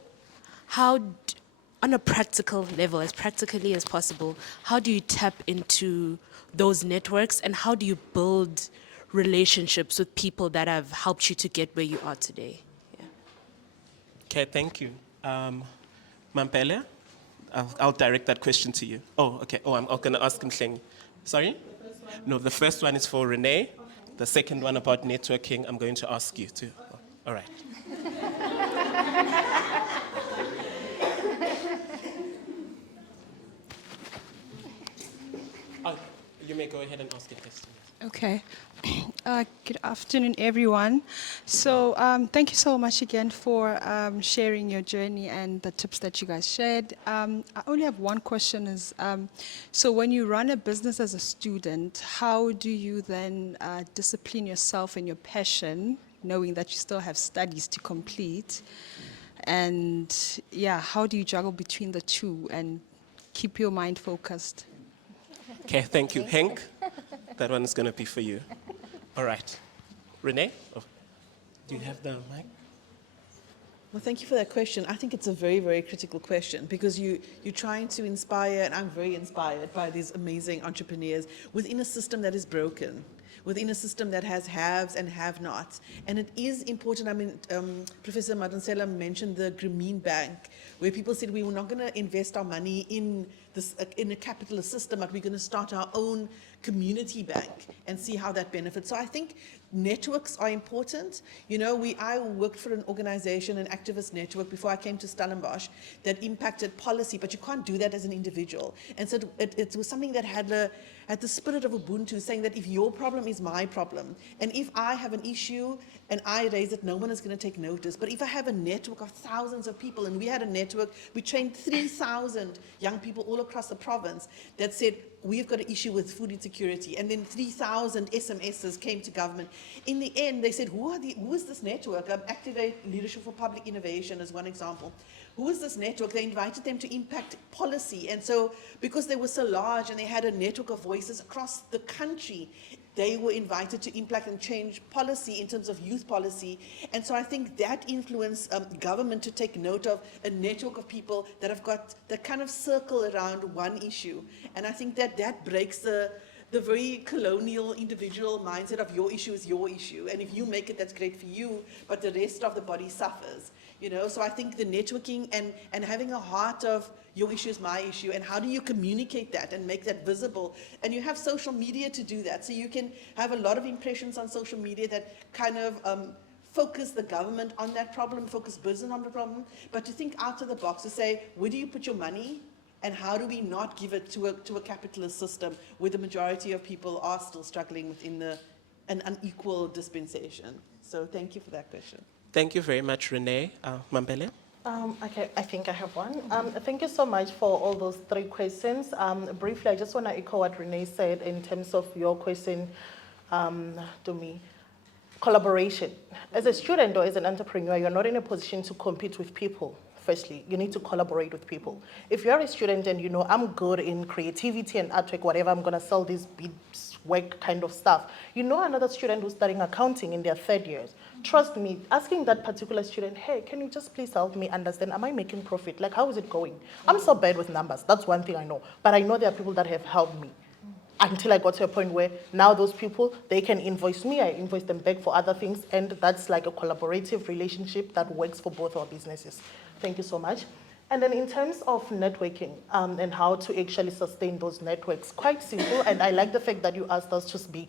on a practical level, as practically as possible, how do you tap into those networks and how do you build relationships with people that have helped you to get where you are today? Yeah. Okay, thank you. Mampele, I'll direct that question to you. Oh, okay. Oh, I'm going to ask Mhleng. Sorry? No, the first one is for Renee. The second one about networking, I'm going to ask you to. All right. Oh, you may go ahead and ask your question. Okay. Good afternoon, everyone. So thank you so much again for sharing your journey and the tips that you guys shared. I only have one question is, so when you run a business as a student, how do you then discipline yourself and your passion, knowing that you still have studies to complete? And yeah, how do you juggle between the two and keep your mind focused? Okay, thank you. Henk, that one is going to be for you. All right. Renee, do you have the mic? Well, thank you for that question. I think it's a very, very critical question because you're trying to inspire, and I'm very inspired by these amazing entrepreneurs within a system that is broken, within a system that has haves and have-nots. And it is important. I mean, Professor Madansela mentioned the Grameen Bank, where people said we were not going to invest our money in a capitalist system, but we're going to start our own community bank and see how that benefits. So I think networks are important. You know, I worked for an organization, an activist network before I came to Stellenbosch that impacted policy, but you can't do that as an individual. And so it was something that had the spirit of Ubuntu, saying that if your problem is my problem, and if I have an issue and I raise it, no one is going to take notice. But if I have a network of thousands of people, and we had a network, we trained 3,000 young people all across the province that said, we've got an issue with food insecurity. And then 3,000 SMSs came to government. In the end, they said, who is this network? Activate Leadership for Public Innovation as one example. Who is this network? They invited them to impact policy. And so, because they were so large and they had a network of voices across the country, they were invited to impact and change policy in terms of youth policy. And so I think that influenced government to take note of a network of people that have got the kind of circle around one issue. And I think that breaks the very colonial individual mindset of your issue is your issue. And if you make it, that's great for you, but the rest of the body suffers. You know, so I think the networking and having a heart of your issue is my issue, and how do you communicate that and make that visible? And you have social media to do that. So you can have a lot of impressions on social media that kind of focus the government on that problem, focus business on the problem, but to think out of the box, to say, where do you put your money? And how do we not give it to a capitalist system where the majority of people are still struggling within an unequal dispensation? So thank you for that question. Thank you very much, Renee. Mambele? Okay, I think I have one. Thank you so much for all those 3 questions. Briefly, I just want to echo what Renee said in terms of your question to me. Collaboration. As a student or as an entrepreneur, you're not in a position to compete with people. Firstly, you need to collaborate with people. If you're a student and you know, I'm good in creativity and artwork, whatever, I'm going to sell these beads, work kind of stuff. You know another student who's studying accounting in their 3rd years. Trust me, asking that particular student, hey, can you just please help me understand, am I making profit? Like, how is it going? I'm so bad with numbers. That's one thing I know. But I know there are people that have helped me until I got to a point where now those people, they can invoice me, I invoice them back for other things, and that's like a collaborative relationship that works for both our businesses. Thank you so much. And then in terms of networking and how to actually sustain those networks, quite simple, and I like the fact that you asked us to be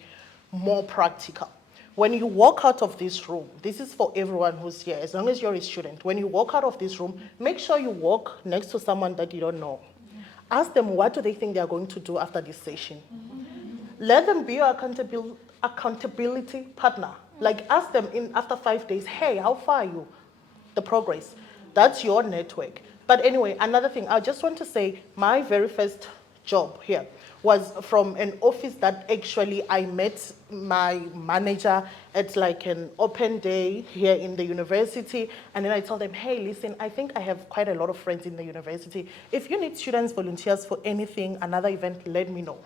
more practical. When you walk out of this room, this is for everyone who's here, as long as you're a student, when you walk out of this room, make sure you walk next to someone that you don't know. Ask them what do they think they're going to do after this session. Let them be your accountability partner. Like ask them after 5 days, hey, how far are you? The progress. That's your network. But anyway, another thing, I just want to say my very first job here was from an office that actually I met my manager at like an open day here in the university. And then I told them, hey, listen, I think I have quite a lot of friends in the university. If you need students, volunteers for anything, another event, let me know.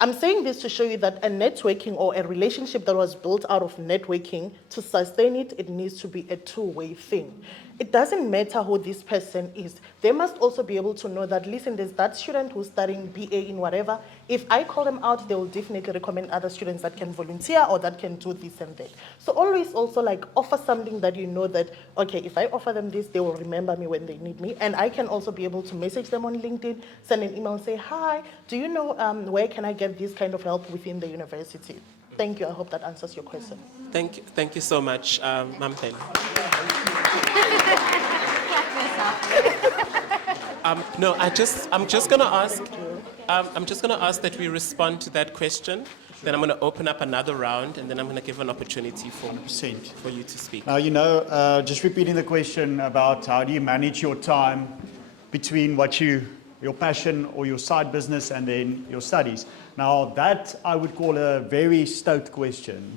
I'm saying this to show you that a networking or a relationship that was built out of networking, to sustain it, it needs to be a two-way thing. It doesn't matter who this person is. They must also be able to know that, listen, there's that student who's studying BA in whatever. If I call them out, they will definitely recommend other students that can volunteer or that can do this and that. So always also like offer something that you know that, okay, if I offer them this, they will remember me when they need me. And I can also be able to message them on LinkedIn, send an email and say, hi, do you know where can I get this kind of help within the university? Thank you. I hope that answers your question. Thank you so much, Mamthele. No, I'm just going to ask that we respond to that question. Then I'm going to open up another round, and then I'm going to give an opportunity for you to speak. Now, just repeating the question about how do you manage your time between your passion or your side business and then your studies. Now, that I would call a very stout question.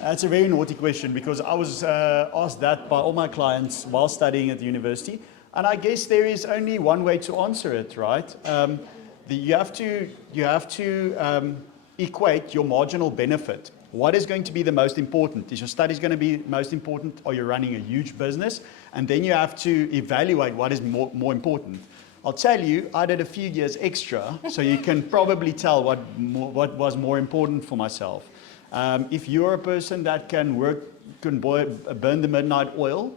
That's a very naughty question because I was asked that by all my clients while studying at the university. And I guess there is only one way to answer it, right? You have to equate your marginal benefit. What is going to be the most important? Is your studies going to be most important, or you're running a huge business? And then you have to evaluate what is more important. I'll tell you, I did a few years extra, so you can probably tell what was more important for myself. If you're a person that can burn the midnight oil,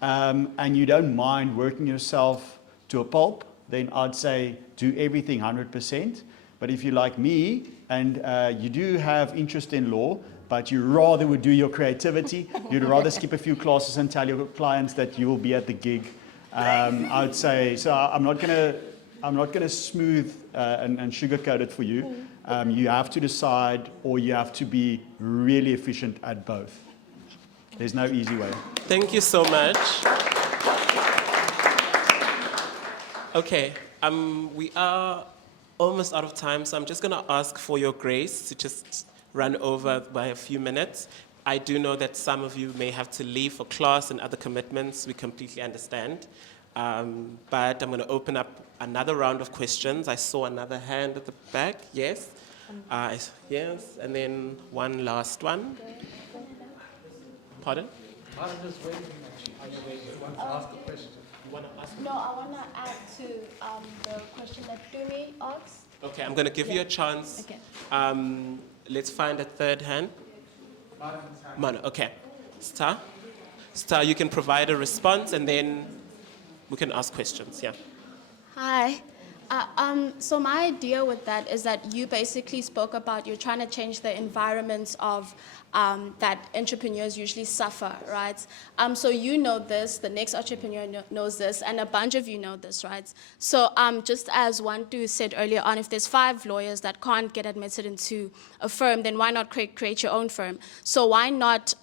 and you don't mind working yourself to a pulp, then I'd say do everything 100%. But if you're like me and you do have interest in law, but you rather would do your creativity, you'd rather skip a few classes and tell your clients that you will be at the gig, I would say, so I'm not gonna smooth and sugarcoat it for you. You have to decide, or you have to be really efficient at both. There's no easy way. Thank you so much. Okay, we are almost out of time, so I'm just going to ask for your grace to just run over by a few minutes. I do know that some of you may have to leave for class and other commitments. We completely understand. But I'm going to open up another round of questions. I saw another hand at the back. Yes? Yes, and then one last one. Pardon? No, I want to add to the question that Dumi asked. Okay, I'm going to give you a chance. Okay. Let's find a third hand. Mano, okay. Star? Star, you can provide a response and then we can ask questions, yeah. Hi. So my idea with that is that you basically spoke about you're trying to change the environments of that entrepreneurs usually suffer, right? So you know this, the next entrepreneur knows this, and a bunch of you know this, right? So just as Wantu said earlier on, if there's 5 lawyers that can't get admitted into a firm, then why not create your own firm? So why not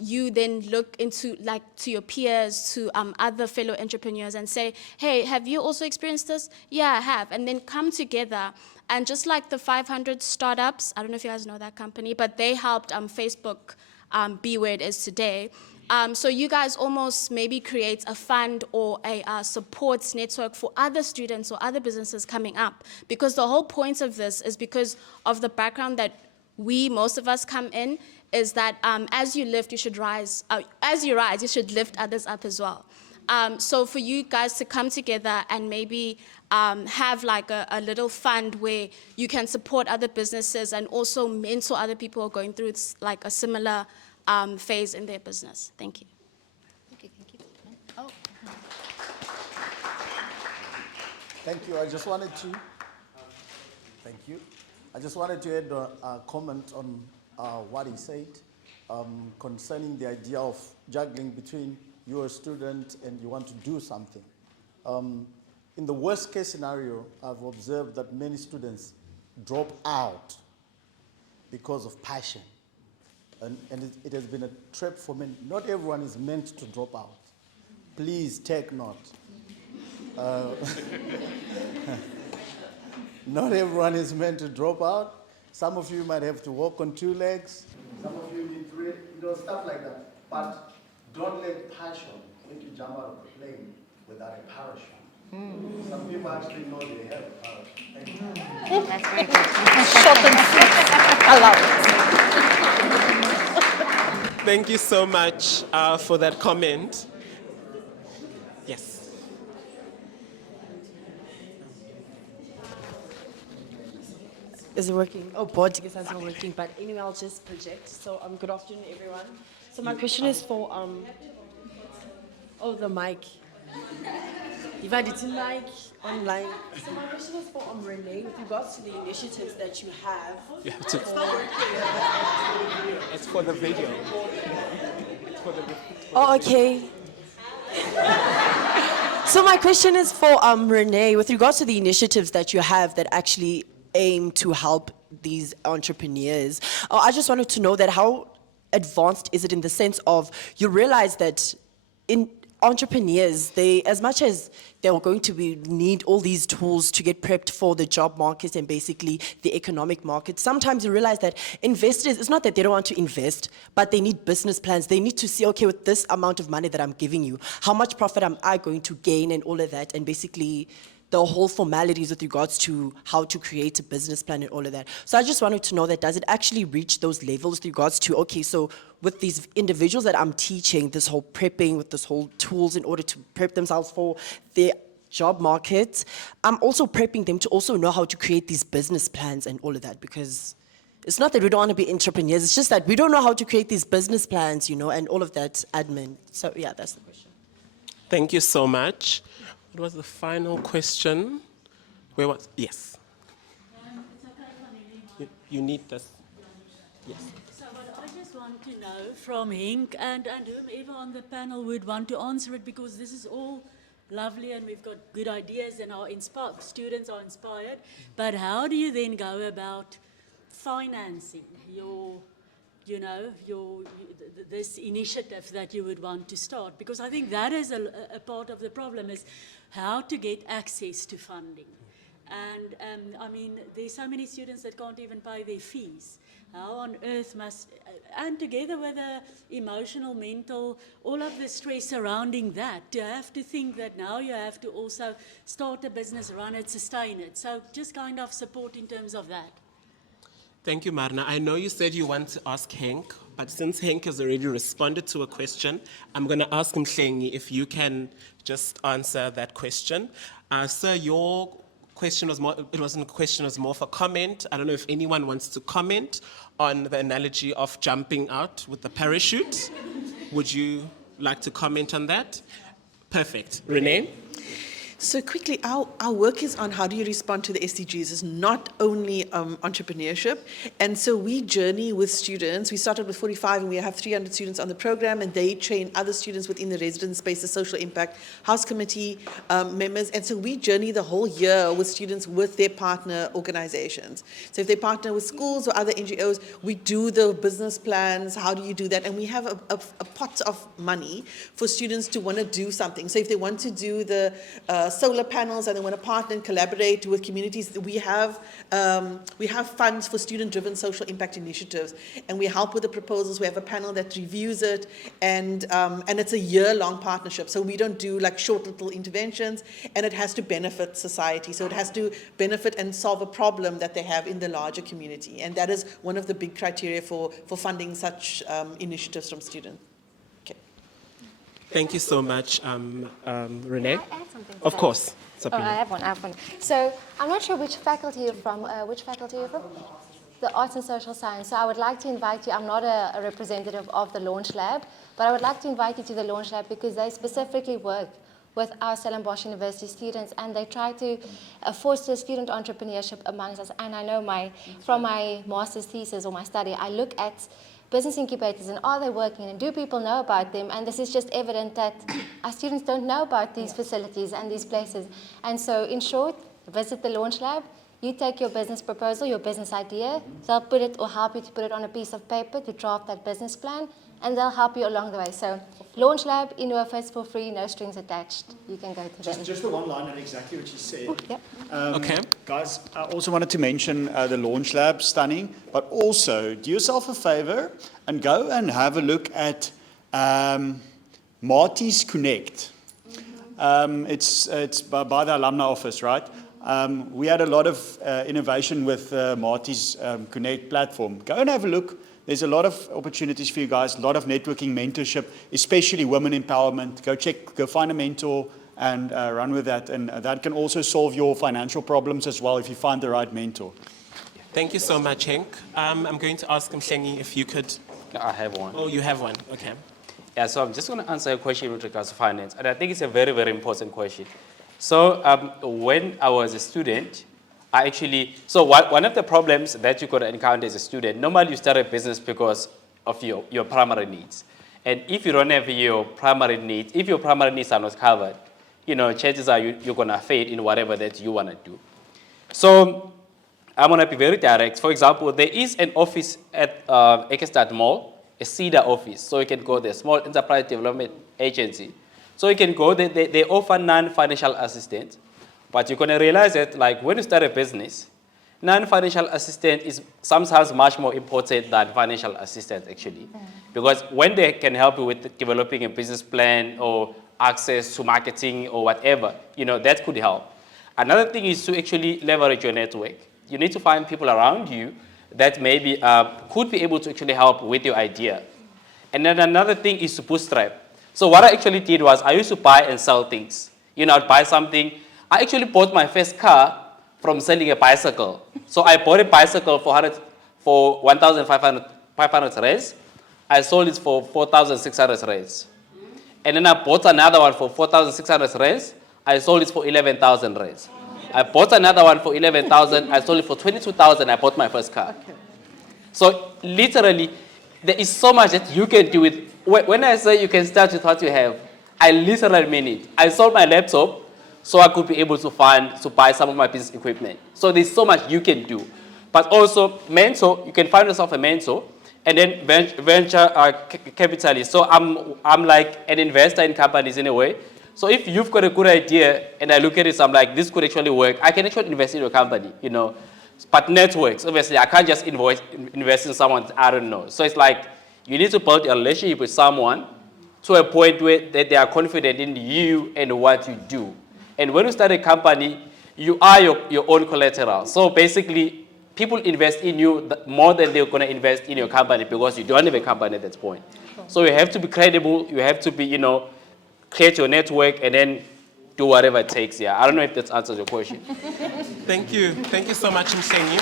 you then look into, like, to your peers, to other fellow entrepreneurs and say, hey, have you also experienced this? Yeah, I have. And then come together. And just like the 500 startups, I don't know if you guys know that company, but they helped Facebook be where it is today. So you guys almost maybe create a fund or a support network for other students or other businesses coming up. Because the whole point of this is because of the background that most of us come in, is that as you lift, you should rise. As you rise, you should lift others up as well. So for you guys to come together and maybe have like a little fund where you can support other businesses and also mentor other people who are going through like a similar phase in their business. Thank you. Okay, thank you. Oh. Thank you. I just wanted to. Thank you. I just wanted to add a comment on what he said concerning the idea of juggling between you're a student and you want to do something. In the worst case scenario, I've observed that many students drop out because of passion. And it has been a trap for many. Not everyone is meant to drop out. Please take note. Not everyone is meant to drop out. Some of you might have to walk on 2 legs. Some of you need 3, stuff like that. But don't let passion make you jump out of the plane without a parachute. Some people actually know they have a parachute. Thank you. That's very good. Short and sweet. I love it. Thank you so much for that comment. Yes. Is it working? Oh, board, I guess that's not working. But anyway, I'll just project. So, good afternoon, everyone. So my question is for, the mic. If I didn't like online. So my question is for Renee, with regards to the initiatives that you have. You have to. It's for the video. It's for the video. Oh, okay. So my question is for Renee, with regards to the initiatives that you have that actually aim to help these entrepreneurs. I just wanted to know that how advanced is it in the sense of you realize that in entrepreneurs, they, as much as they're going to need all these tools to get prepped for the job market and basically the economic market, sometimes you realize that investors, it's not that they don't want to invest, but they need business plans. They need to see, okay, with this amount of money that I'm giving you, how much profit am I going to gain and all of that, and basically the whole formalities with regards to how to create a business plan and all of that. So I just wanted to know that, does it actually reach those levels with regards to, okay, so with these individuals that I'm teaching, this whole prepping with this whole tools in order to prep themselves for their job market, I'm also prepping them to also know how to create these business plans and all of that, because it's not that we don't want to be entrepreneurs, it's just that we don't know how to create these business plans, and all of that admin. So yeah, that's the question. Thank you so much. What was the final question? Where was, yes. You need this. Yes. So what I just want to know from Henk and whomever on the panel would want to answer it, because this is all lovely and we've got good ideas and students are inspired, but how do you then go about financing your you know, this initiative that you would want to start? Because I think that is a part of the problem, is how to get access to funding. And I mean, there's so many students that can't even pay their fees. How on earth and together with the emotional, mental, all of the stress surrounding that, to have to think that now you have to also start a business, run it, sustain it. So just kind of support in terms of that. Thank you, Marna. I know you said you want to ask Henk, but since Henk has already responded to a question, I'm going to ask Mhlengi if you can just answer that question. Sir, your question was more, it wasn't a question, it was more for comment. I don't know if anyone wants to comment on the analogy of jumping out with the parachute. Would you like to comment on that? Perfect. Renee? So quickly, our work is on how do you respond to the SDGs. It's not only entrepreneurship. And so we journey with students. We started with 45 and we have 300 students on the program, and they train other students within the residence space, the social impact house committee members. And so we journey the whole year with students with their partner organizations. So if they partner with schools or other NGOs, we do the business plans. How do you do that? And we have a pot of money for students to want to do something. So if they want to do the solar panels and they want to partner and collaborate with communities, we have funds for student-driven social impact initiatives, and we help with the proposals. We have a panel that reviews it, and it's a year-long partnership. So we don't do like short little interventions, and it has to benefit society. So it has to benefit and solve a problem that they have in the larger community, and that is one of the big criteria for funding such initiatives from students. Thank you so much, Renee. Can I add something to Of that? course. Oh, I have one. So I'm not sure which faculty you're from. Which faculty you're from? The Arts and Social Science. So I would like to invite you. I'm not a representative of the Launch Lab, but I would like to invite you to the Launch Lab because they specifically work with our Stellenbosch University students, and they try to foster student entrepreneurship amongst us. And I know from my master's thesis or my study, I look at business incubators and are they working and do people know about them? And this is just evident that our students don't know about these facilities and these places. And so in short, visit the Launch Lab, you take your business proposal, your business idea, they'll put it or help you to put it on a piece of paper to draft that business plan, and they'll help you along the way. So Launch Lab, Innovate for free, no strings attached. You can go to them. Just the one line on exactly what you said. Ooh, yep. Okay. Guys, I also wanted to mention the Launch Lab, stunning, but also do yourself a favor and go and have a look at Marty's Connect. It's by the alumni office, right? We had a lot of innovation with Marty's Connect platform. Go and have a look. There's a lot of opportunities for you guys, a lot of networking, mentorship, especially women empowerment. Go find a mentor and run with that. And that can also solve your financial problems as well if you find the right mentor. Thank you so much, Henk. I'm going to ask Mhlengi if you could. I have one. Oh, you have one. Okay. Yeah, so I'm just going to answer a question with regards to finance. And I think it's a very, very important question. So when I was a student, one of the problems that you could encounter as a student, normally you start a business because of your primary needs. And if you don't have your primary needs, if your primary needs are not covered, chances are you're going to fail in whatever that you want to do. So I'm going to be very direct. For example, there is an office at Eckestad Mall, a CEDA office. So you can go there, Small Enterprise Development Agency. So you can go there, they offer non-financial assistance. But you're going to realize that, like, when you start a business, non-financial assistance is sometimes much more important than financial assistance, actually. Because when they can help you with developing a business plan or access to marketing or whatever, that could help. Another thing is to actually leverage your network. You need to find people around you that maybe could be able to actually help with your idea. And then another thing is to bootstrap. So what I actually did was I used to buy and sell things. I'd buy something. I actually bought my first car from selling a bicycle. So I bought a bicycle for 1,500 rands. I sold it for 4,600 rands. And then I bought another one for 4,600 rands. I sold it for 11,000 rands. I bought another one for 11,000. I sold it for 22,000. I bought my first car. Okay. So literally, there is so much that you can do with. When I say you can start with what you have, I literally mean it. I sold my laptop so I could be able to buy some of my business equipment. So there's so much you can do. But also, mentor, you can find yourself a mentor. and then venture capitalist. So I'm like an investor in companies in a way. So if you've got a good idea and I look at it, so I'm like, this could actually work, I can actually invest in your company, you know. But networks, obviously, I can't just invest in someone I don't know. So it's like, you need to build a relationship with someone to a point where that they are confident in you and what you do. And when you start a company, you are your own collateral. So basically, people invest in you more than they're going to invest in your company because you don't have a company at that point. So you have to be credible. You have to be, you know, create your network and then do whatever it takes. Yeah, I don't know if that answers your question. Thank you. Thank you so much, Msengi.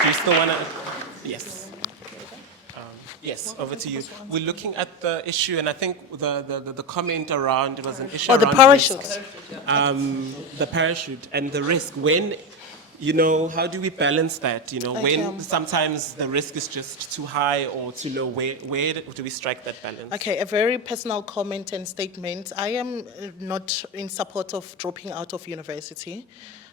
Do you still want to? Yes. Yes, over to you. We're looking at the issue, and I think the comment around, it was an issue Oh, the around parachute. risk. The parachute and the risk. When, you know, how do we balance that? You know, when sometimes the risk is just too high or too low, where do we strike that balance? Okay, a very personal comment and statement. I am not in support of dropping out of university.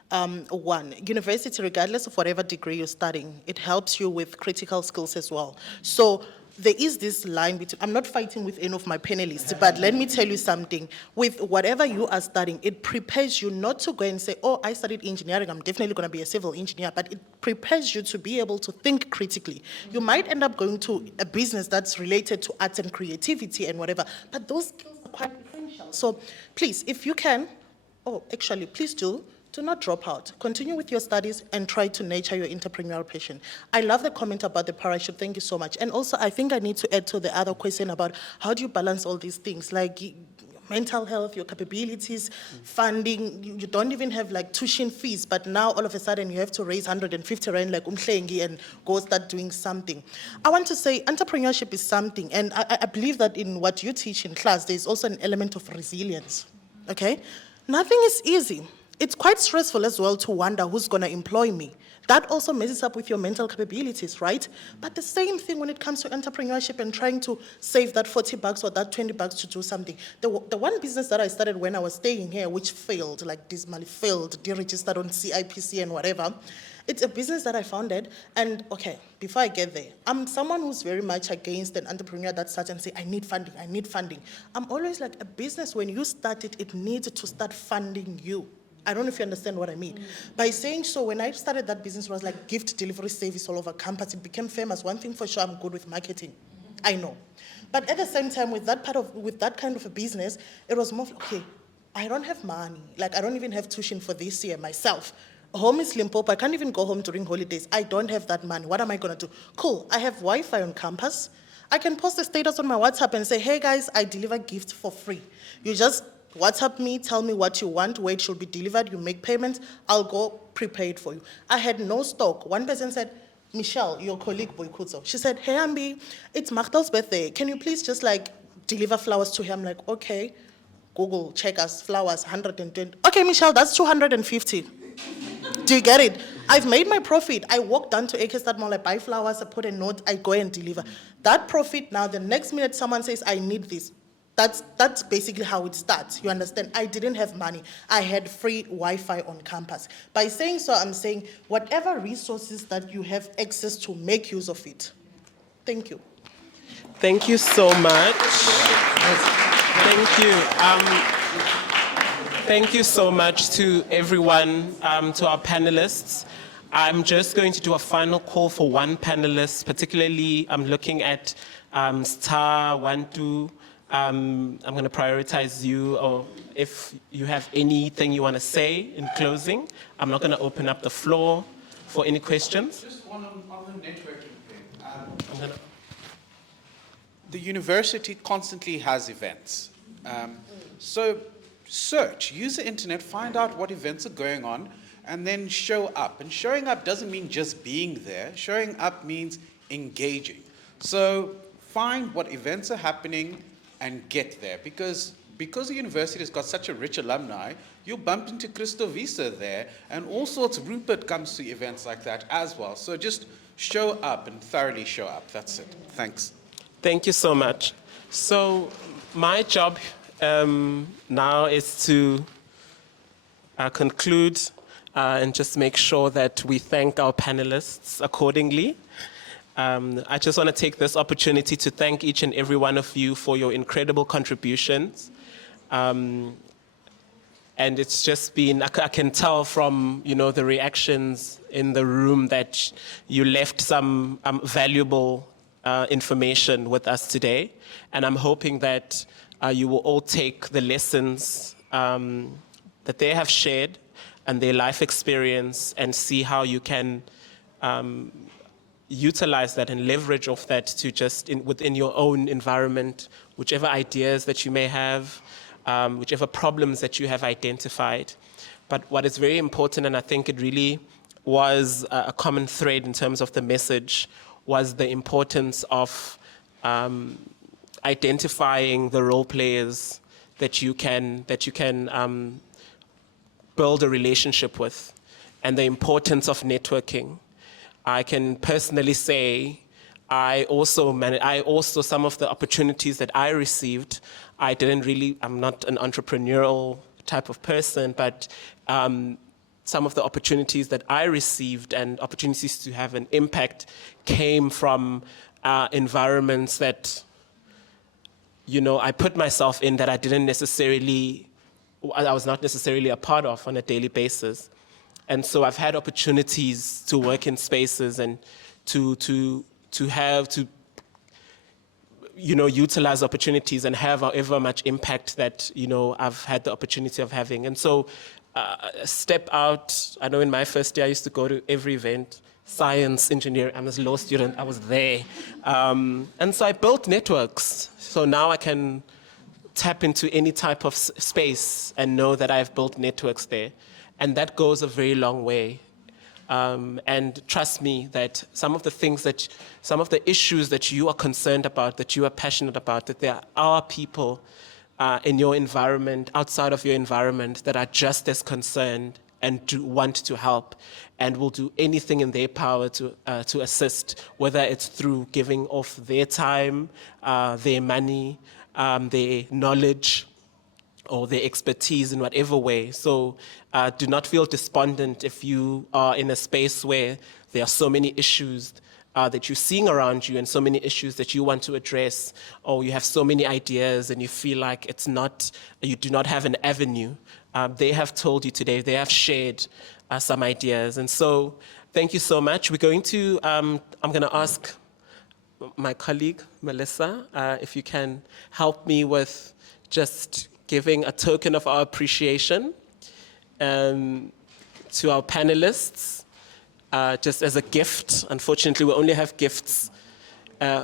One, university, regardless of whatever degree you're studying, it helps you with critical skills as well. So there is this line between, I'm not fighting with any of my panelists, but let me tell you something. With whatever you are studying, it prepares you not to go and say, oh, I studied engineering, I'm definitely going to be a civil engineer, but it prepares you to be able to think critically. You might end up going to a business that's related to arts and creativity and whatever, but those skills are quite essential. So please, if you can, please do not drop out. Continue with your studies and try to nurture your entrepreneurial passion. I love the comment about the parachute. Thank you so much. And also, I think I need to add to the other question about how do you balance all these things, like mental health, your capabilities, funding. You don't even have like tuition fees, but now all of a sudden you have to raise 150 rand like umhlengi and go start doing something. I want to say entrepreneurship is something, and I believe that in what you teach in class, there's also an element of resilience, okay? Nothing is easy. It's quite stressful as well to wonder who's going to employ me. That also messes up with your mental capabilities, right? But the same thing when it comes to entrepreneurship and trying to save that 40 bucks or that 20 bucks to do something. The one business that I started when I was staying here, which failed, like dismally failed, deregistered on CIPC and whatever, it's a business that I founded. And okay, before I get there, I'm someone who's very much against an entrepreneur that starts and say, I need funding, I need funding. I'm always like, a business, when you start it, it needs to start funding you. I don't know if you understand what I mean. By saying so, when I started that business, it was like gift delivery service all over campus. It became famous. One thing for sure, I'm good with marketing. I know. But at the same time, with that kind of a business, it was more, okay, I don't have money. Like, I don't even have tuition for this year myself. Home is Limpopo. I can't even go home during holidays. I don't have that money. What am I going to do? Cool. I have Wi-Fi on campus. I can post a status on my WhatsApp and say, hey, guys, I deliver gifts for free. You just WhatsApp me, tell me what you want, where it should be delivered, you make payments, I'll go prepare it for you. I had no stock. One person said, Michelle, your colleague Boykuzo, she said, hey Ambi, it's Magdal's birthday. Can you please just like deliver flowers to her? I'm like, okay, Google, check us, flowers, 120. Okay, Michelle, that's 250. Do you get it? I've made my profit. I walk down to AK Stad Mall, I buy flowers, I put a note, I go and deliver. That profit now, the next minute someone says, I need this. That's basically how it starts. You understand? I didn't have money. I had free Wi-Fi on campus. By saying so, I'm saying whatever resources that you have access to, make use of it. Thank you. Thank you so much. Thank you. Thank you so much to everyone, to our panelists. I'm just going to do a final call for one panelist, particularly I'm looking at Star 12. I'm going to prioritize you, or if you have anything you want to say in closing. I'm not going to open up the floor for any questions. Just one on the networking thing. The university constantly has events. So use the internet, find out what events are going on, and then show up. And showing up doesn't mean just being there. Showing up means engaging. So find what events are happening and get there, because the university has got such a rich alumni, you'll bump into Christo Visa there, and all sorts. Rupert comes to events like that as well. So just show up and thoroughly show up. That's it. Thanks. Thank you so much. So my job now is to conclude and just make sure that we thank our panelists accordingly. I just want to take this opportunity to thank each and every one of you for your incredible contributions. And it's just been, I can tell from, the reactions in the room that you left some valuable information with us today. And I'm hoping that you will all take the lessons that they have shared and their life experience and see how you can utilize that and leverage off that to just within your own environment, whichever ideas that you may have, whichever problems that you have identified. But what is very important, and I think it really was a common thread in terms of the message, was the importance of identifying the role players that you can build a relationship with, and the importance of networking. I can personally say I also some of the opportunities that I received, I'm not an entrepreneurial type of person, but some of the opportunities that I received and opportunities to have an impact came from environments that, I put myself in that I was not necessarily a part of on a daily basis. And so I've had opportunities to work in spaces and to utilize opportunities and have however much impact that, I've had the opportunity of having. And so step out, I know in my first year I used to go to every event, science, engineering, I was a law student, I was there. And so I built networks. So now I can tap into any type of space and know that I've built networks there. And that goes a very long way. And trust me that some of the issues that you are concerned about, that you are passionate about, that there are people in your environment, outside of your environment, that are just as concerned and do want to help and will do anything in their power to assist, whether it's through giving off their time, their money, their knowledge, or their expertise in whatever way. So do not feel despondent if you are in a space where there are so many issues that you're seeing around you and so many issues that you want to address, or you have so many ideas and you feel like you do not have an avenue. They have told you today, they have shared some ideas. And so thank you so much. I'm going to ask my colleague, Melissa, if you can help me with just giving a token of our appreciation to our panelists, just as a gift. Unfortunately, we only have gifts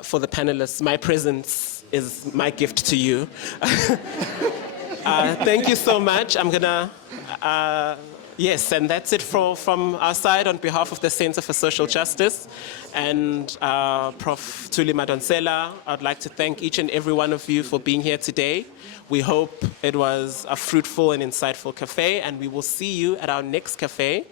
for the panelists. My presence is my gift to you. Thank you so much. I'm gonna, yes, and that's it from our side on behalf of the Center for Social Justice and Prof. Thuli Madonsela. I'd like to thank each and every one of you for being here today. We hope it was a fruitful and insightful cafe, and we will see you at our next cafe